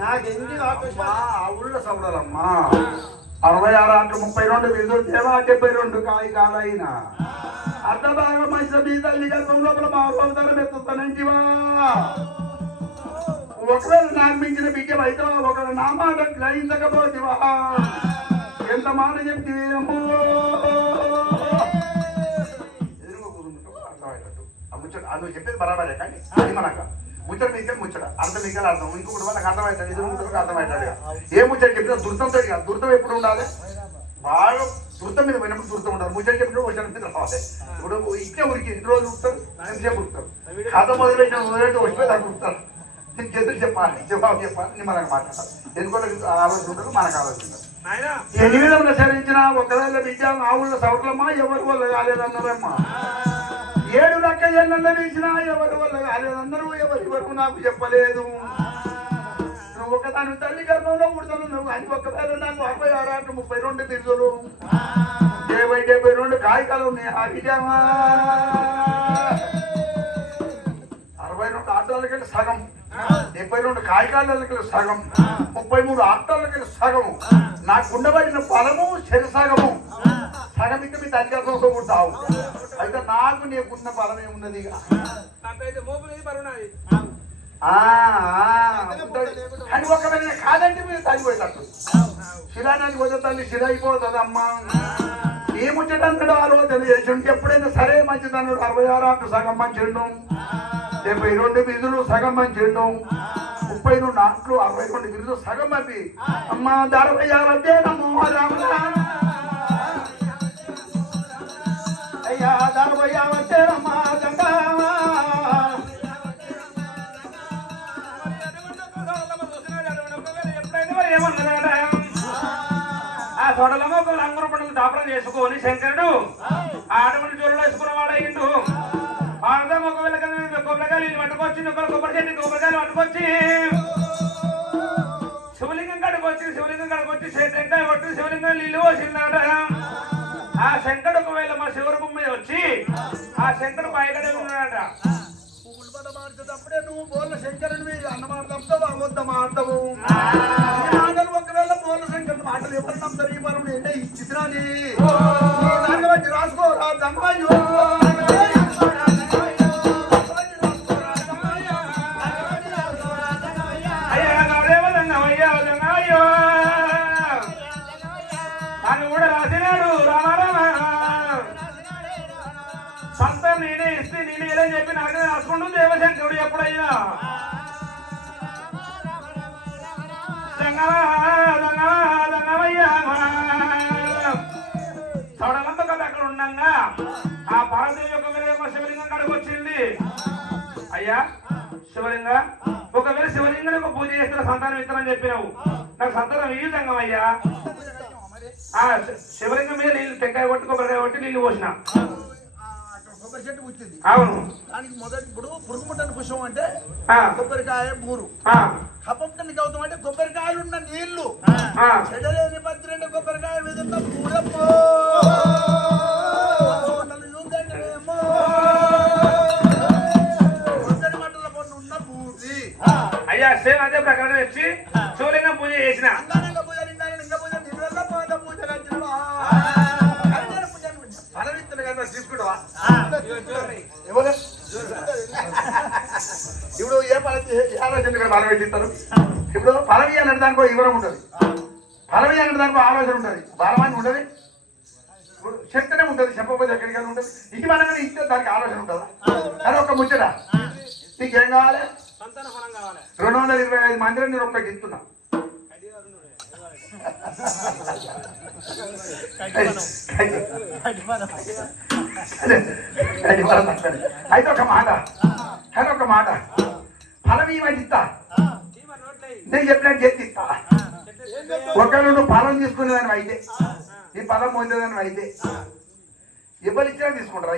నాకెందుకు ఆ ఊళ్ళో సౌడలమ్మా 66 ఆటలు 32 బిందులు దేవా 72 కాయ కాలైన అర్ధ భాగం మంచి మీ తల్లి గర్భం లోపల మా అవతారం ఎత్తుతానంటివా. ఒకవేళ నాకు మించిన బిడ్డ అయితే ఒకవేళ నా మాట గ్రహించకపోతివా. ఎంత మాట చెప్తివేమో నువ్వు చెప్పేది బరాబరే. కానీ అది మనక ముచ్చట మీకే ముచ్చట అర్థం మీకే అర్థం. ఇంకొకటి వాళ్ళకి అర్థమవుతాడు, ఇద్దరు ముచ్చటకు అర్థమవుతాడు. ఏ ముచ్చట చెప్పినా దుర్తంతో కాదు. దుర్తం ఎప్పుడు ఉండాలి? బాగా దుర్తం మీద పోయినప్పుడు దుర్తం ఉండాలి. ముచ్చట చెప్పినప్పుడు ముచ్చట మీద రావాలి. ఇప్పుడు ఇచ్చే ఊరికి 2 రోజులు ఉడతారు, ఎంతసేపు ఉడతారు. కథ మొదలైన మొదలైతే వచ్చే దాకా ఉడతారు. నీకు ఎదురు చెప్పాలి, జవాబు చెప్పాలి, నీ మనకు మాట్లాడాలి. ఎందుకంటే ఆలోచన ఉంటారు, మనకు ఆలోచన ఉంటారు. ఎన్ని విధంగా సరించినా ఒకవేళ బిడ్డ ఆ ఊళ్ళో సౌట్లమ్మా ఎవరి వల్ల కాలేదన్నారమ్మా. 7 లక్క ఎన్నెన్న తీసినా ఎవరి వల్ల కాలేదన్నారు. ఎవరి వరకు నాకు చెప్పలేదు. నువ్వు ఒకదాని తల్లి గర్భంలో పుడతాను నువ్వు. అని ఒకవేళ నాకు 66 ఆటలు 32 బిడ్డలు 72 కాయకాలు ఉన్నాయి. 62 ఆటలకి సగం, 72 కాయకాలకి సగం, 33 ఆటలకి సగం. నాకు ఉండబడిన ఫలము చెరసగము. సగం ఇంకా మీ తల్లి గర్భంలో పుడతావు. అయితే నాకు నీకున్న ఫలం ఏమున్నది? అని ఒకవేళ కాదంటే మీరు తల్లిపోయేటట్టు శిలానానికి పోతే తల్లి శిల అయిపోతుందమ్మా. ఏ ముచ్చటన్నాడు ఆలోచన చేసిండు. ఎప్పుడైనా సరే మంచిదన్నాడు. 66 ఆటలు సగం మంచిండు, 72 బిందులు సగం మంచిండు, 32 ఆటలు 62 బిందులు సగం పంపి అమ్మ 66 అంటే నమ్మో రామ అయ్యా 66 అంటే రమ్మ గంగమ్మ. ఆ తొడలమ్మ ఒక రంగుల పండుగ దాపరం చేసుకొని శంకరుడు ఆడమని జోరులో వేసుకున్న వాడయిండు. ఆడదాం ఒకవేళ కొబ్బరికాయలు పట్టుకొచ్చి కొబ్బరి చెట్టు కొబ్బరికాయలు పట్టుకొచ్చి టెంకాయ కొట్టి శివలింగం నీళ్ళు పోసిందట. ఆ శంకరుడు ఒకవేళ మా శివరూపం మీద వచ్చి ఆ శంకరుడు పైగడే ఉన్నాడట. అప్పుడే నువ్వు బోర్ల శంకరుని మీద అన్నమాట తప్పుతావు అబద్ధం ఆడతావు. మాటలు ఒకవేళ బోర్ల శంకరుని మాటలు ఎవరు నమ్ముతారు? ఈ మనం ఏంటో ఈ చిత్రాన్ని దాన్ని బట్టి రాసుకోరా జంగమయ్యో. అని కూడా రాసినాడు రామారామ. సంత నేనే ఇస్తే నేనే ఇలా చెప్పి నాకే రాసుకుంటూ దేవశంకరుడు ఎప్పుడైనా చౌడలంతా కదా అక్కడ ఉండగా ఆ పార్వదేవి ఒకవేళ శివలింగం కాడికి వచ్చింది. అయ్యా శివలింగ, ఒకవేళ శివలింగం ఒక పూజ చేస్తున్న సంతానం ఇస్తానని చెప్పినావు, నాకు సంతానం ఈ విధంగా అయ్యా. ఆ శివలింగం మీద నీళ్ళు టెంకాయ కొట్టి కొబ్బరికాయ కొట్టి నీళ్ళు పోసిన. కొబ్బరి చెట్టు పుట్టింది. అవును. దానికి మొదటి ఇప్పుడు పురుగుముట్టని పుష్పం అంటే కొబ్బరికాయ మూరు, కప్పంటని గౌతం అంటే కొబ్బరికాయలు ఉన్న నీళ్లు, చెడలేని పత్రి అంటే కొబ్బరికాయ మీద ఉన్న పూరమ్మో. కొబ్బరి మట్టల పొన్ను ఉన్న పూర్తి. అయ్యా సేమ్ అదే ప్రకారం వచ్చి శివలింగం పూజ చేసిన. తీసుకుంటావా? ఇప్పుడు ఏ ఆలోచన ఇక్కడ బలం పెట్టిస్తారు. ఇప్పుడు పదవి అన్నట్టు దానికో వివరం ఉంటుంది, పదవి అన్నట్టు దానికో ఆలోచన ఉంటుంది, బలమాన్ని ఉంటుంది, శక్తినే ఉంటుంది, చెప్పబోతే ఎక్కడికి ఉంటుంది. ఇది మనమే ఇస్తే దానికి ఆలోచన ఉంటుందా? అది ఒక ముచ్చట. నీకేం కావాలి? 225 మందిలో నేను ఒక్కటి ఇస్తున్నా. అయితే ఒక మాట, ఫలం ఇవ్వండి ఇస్తా, నేను చెప్పినట్టు చేసి ఇస్తా. ఒకవేళ నువ్వు ఫలం తీసుకునేదాన్ని అయితే, నీ ఫలం పొందేదాన్ని అయితే ఎవరు ఇచ్చినా తీసుకుంటారా?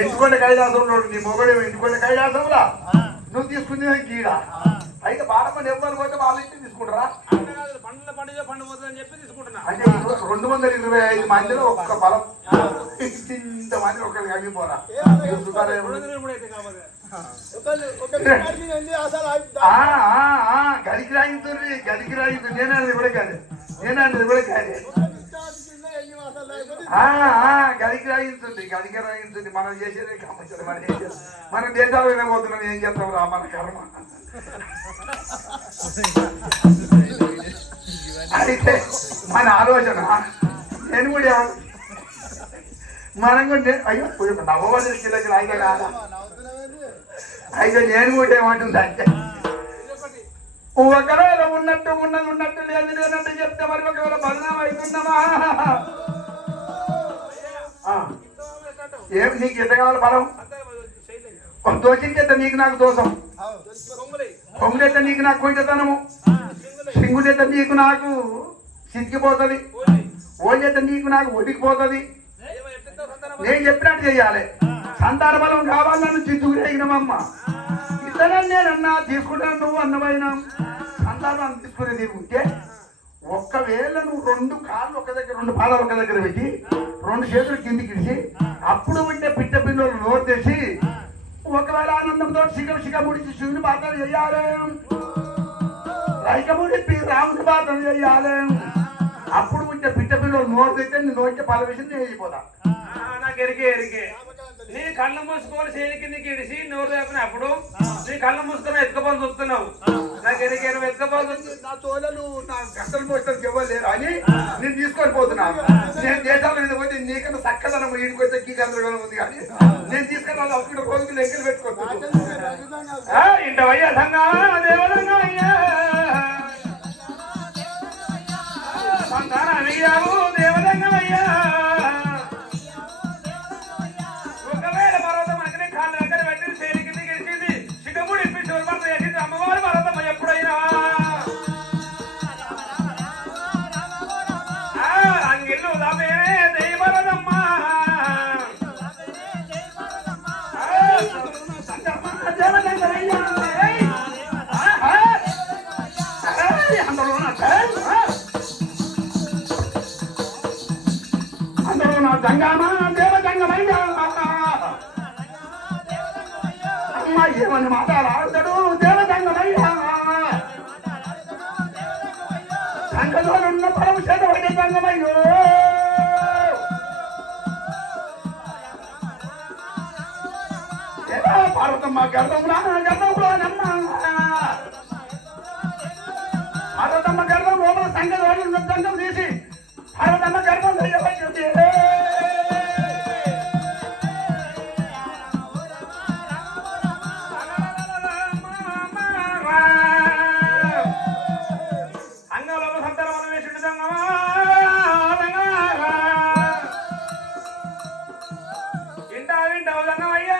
ఎంచుకుంటే కైలాసంలో నీ మొగడు ఎంచుకుంటే కైలాసంలా నువ్వు తీసుకునే గీడ అయితే బాలపని ఎవరు పోతే వాళ్ళు ఇచ్చి తీసుకుంటారా? అంటే 225 మందిలో ఒక్క బలం ఇంతమంది ఒకరికి అమ్మిపోరా? గదికి రాయించుండ్రి, గదికి రాయించు. నేనన్నది కూడా కాదు, గదికి రాయించుంది. మనం చేసేదే కావచ్చు, మనం దేశాలు పోతున్నాం, ఏం చేస్తాం రా మన కర్మ. అయితే మన ఆలోచన నేను కూడా మనం కూడా అయ్యో నవ్వవలసి అయితే కాదా? అయితే నేను కూడా ఏమంటుంది అంటే ఒకవేళ ఉన్నట్టు లేనట్టు చెప్తే మరి ఒకవేళ బలనామా అవుతున్నామా? ఏం నీకు ఎంత కావాలి బలం? దోషించేత నీకు నాకు దోషం, కొంగులెత్త నీకు నాకు కొంచెతనము, సింగులెత్త నీకు నాకు సిద్ధిపోతుంది, ఓళ్ళెత్త నీకు నాకు ఒడికిపోతుంది. నేను చెప్పినట్టు చెయ్యాలి. సంతాన బలం కావాలని చిత్తుకురేగినమమ్మ. ఇతనే నేనన్నా తీసుకుంటాను, నువ్వు అన్నమైనా సంతానం తీసుకునేది ఉంటే ఒక్కవేళ నువ్వు 2 కాళ్ళు ఒక దగ్గర, 2 పాదాలు ఒక దగ్గర పెట్టి 2 చేతులు కిందికి ఇడిచి అప్పుడు ఉంటే పిట్ట పిల్లలు నోరు తెసి ఒకవేళ ఆనందంతో సిగ ముడిచి శివుని బాధలు చెయ్యాలి, రైకముడి రాముని బాధలు చెయ్యాలి. అప్పుడు ఉంటే పిట్ట పిల్లలు నోరు తెస్తే నీ నోటి పల విషయం నేను వెళ్ళిపోతా. నాకు ఎరిగే నీ కళ్ళు మూసుకొని చేతి కిందకి ఇడిసి నోరు లేపినప్పుడు నీ కళ్ళు మూసుకొని ఎత్తుకపోని చూస్తున్నావు. నాకు ఎరిగే నువ్వు ఎత్తుకపోని నా తోలలు నా గంటలు మోస్తానికి ఇవ్వలేరు అని నేను తీసుకొని పోతున్నాను. నేను దేశాల మీద పోతే నీకన్నా చక్కదనం ఈడిపోతే కీ గందరగోళం ఉంది కానీ నేను తీసుకొని వాళ్ళు అప్పుడు రోజుకి లెక్కలు పెట్టుకోవచ్చు. ఇంటవయ్యా సంగా దేవదంగా అయ్యా సంతానమయ్యావు దేవదంగమయ్యా. ఒకవేళ పర్వతం అంటే కాళ్ళ దగ్గర పెట్టి చేతి కింద గెలిచింది, సిగముడు ఇప్పి చూడబడత చేసింది అమ్మవారి పర్వతం ఎప్పుడైనా అంగిల్లు దామే దైవరదమ్మ. అందరూ జంగమా దేవ జంగమయ్యా అమ్మ ఏమని మాట్లాడాడు దేవ జంగమయ్యా సంగలో ఉన్న పరమ చేత పడే జంగమయ్యో పార్వతమ్మ గర్భంలోనమ్మ పార్వతమ్మ గర్భం లోపల సంగతి వాళ్ళు ఉన్న సంఘం తీసి పార్వతమ్మ గర్భం చేయబడింది అంగంలో సంతానం వేసిండు సంగమా వింటావు సంగమయ్యా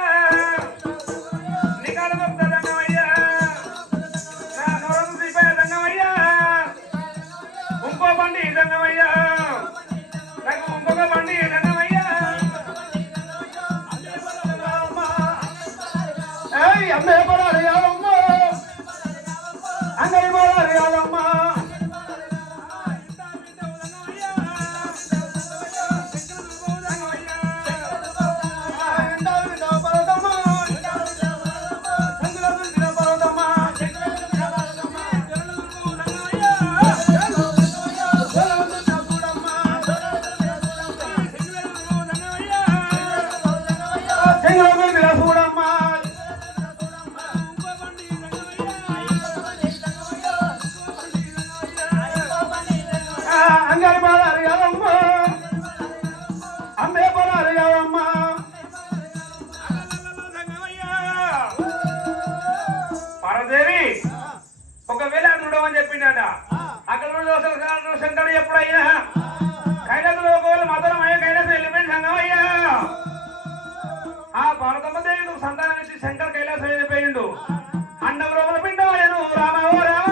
అమ్మే పడాలి యాదమ్మ అంగడి పడాలి యాదమ్మ అంగడి పడాలి యాదమ్మ అమ్మే పడాలి యాదమ్మ పార్వదేవి ఒకవేళ చూడమని చెప్పిండట అక్కడ శంకరుడు ఎప్పుడైనా కైలాసంలో ఒకవేళ మదనం అయ్యా కైలాసం వెళ్ళిపోయింది సంగమయ్యా ఆ పార్వతమ్మ దేవి సంతానం ఇచ్చి శంకర్ కైలాసం వెళ్ళిపోయిండు అన్నం లోపల పిండమయ్యను రామో రామ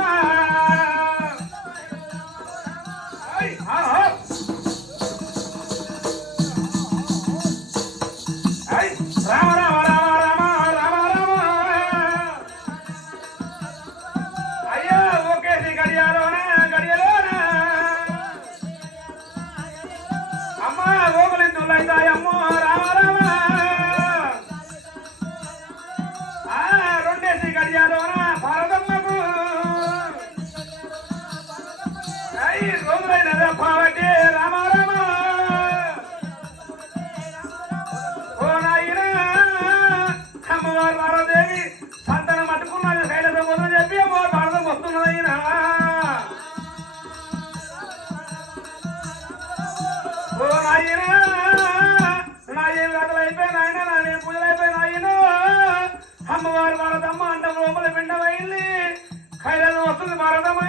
రామ రామ రామ రామ రామ రామ అయ్యో ఓకేసి గడియాలోనా అమ్మ ఓకలింతులైతాయమ్మో రామ రామ రెండేసి గడియాలోనా భారతమ్మకు రోజులైన పావటి రామ రామ ఓ నాయన అమ్మవారు పార్వదేవి సంతానం అట్టుకున్నది కైలాసం వద్దని చెప్పి అమ్మవారు భారతం వస్తున్నదైనా ఓ నాయన నా ఏం కథలు అయిపోయిన ఆయన నా ఏం పూజలు అయిపోయిన ఆయన అమ్మవారు భారతమ్మ అంట లోపల పిండమైంది కైలాసం వస్తుంది భారతమ్మ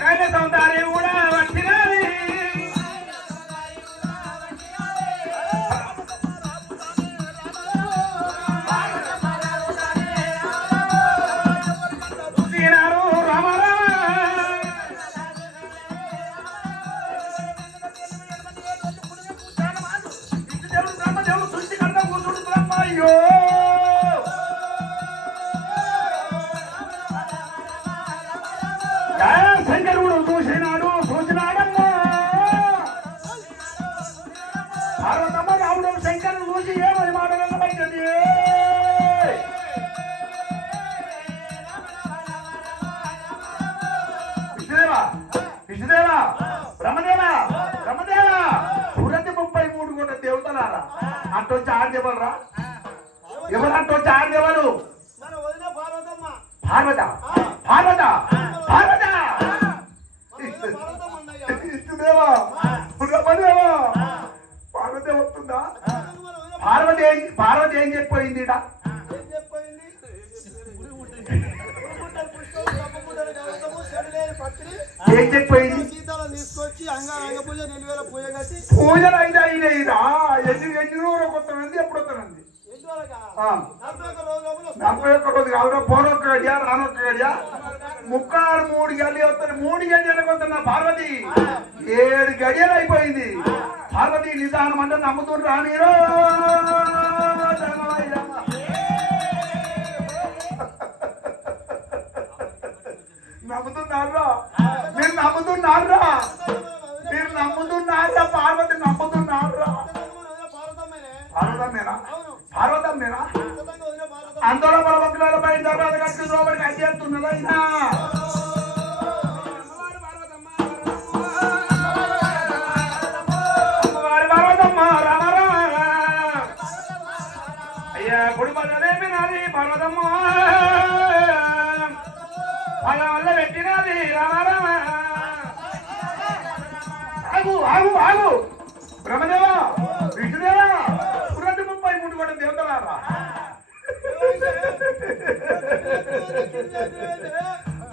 కైలాసం దారి కూడా వచ్చినది రామ అయ్యో శంకరుడు చూసినాడమ్మా పార్వతమ్మ రాముడు శంకరుడు చూసి ఏమని మాట వెళ్ళబడ్డది విష్ణుదేవా బ్రహ్మదేవా సూరతి 33 కోట్ల దేవతలారా అంటొచ్చి ఆడేవాళ్ళరా ఎవరు అంటొచ్చి ఆడేవాళ్ళు పార్వత పార్వత పార్వత ఇష్టదేవా బ్రహ్మదేవా పార్వతి వస్తుందా పార్వతి ఏం చెప్పిపోయింది ఏం చెప్పిపోయింది తీసుకొచ్చి అంగ పూజ 4000 పూజ కట్టి పూజలు అయితే అయినాయిరా ఎన్ని రోజులు కొత్తమంది ఎప్పుడు వస్తానండి 41 రోజు కాదు పోనొక్క గడియా రానొక్క గడియా 3 గడియలు వస్తాను 3 గడియలకు వస్తున్నా పార్వతి 7 గడియలు అయిపోయింది పార్వతి నిదానం అంటే నమ్ముతుండ్రా మీరు నమ్ముతున్నారా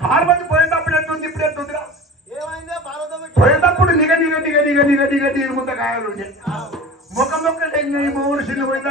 పార్వతి పోయేటప్పుడు ఎట్టుంది ఇప్పుడు ఎట్టుందిరా ఏమైందే పార్వతమ్మ పోయేటప్పుడు నిగ నిగ నిగ నిగ నిగ నిగ నిగ నిగ కాయలు ఉండే ముఖం మొక్క మూడు సిల్లు పోయిందా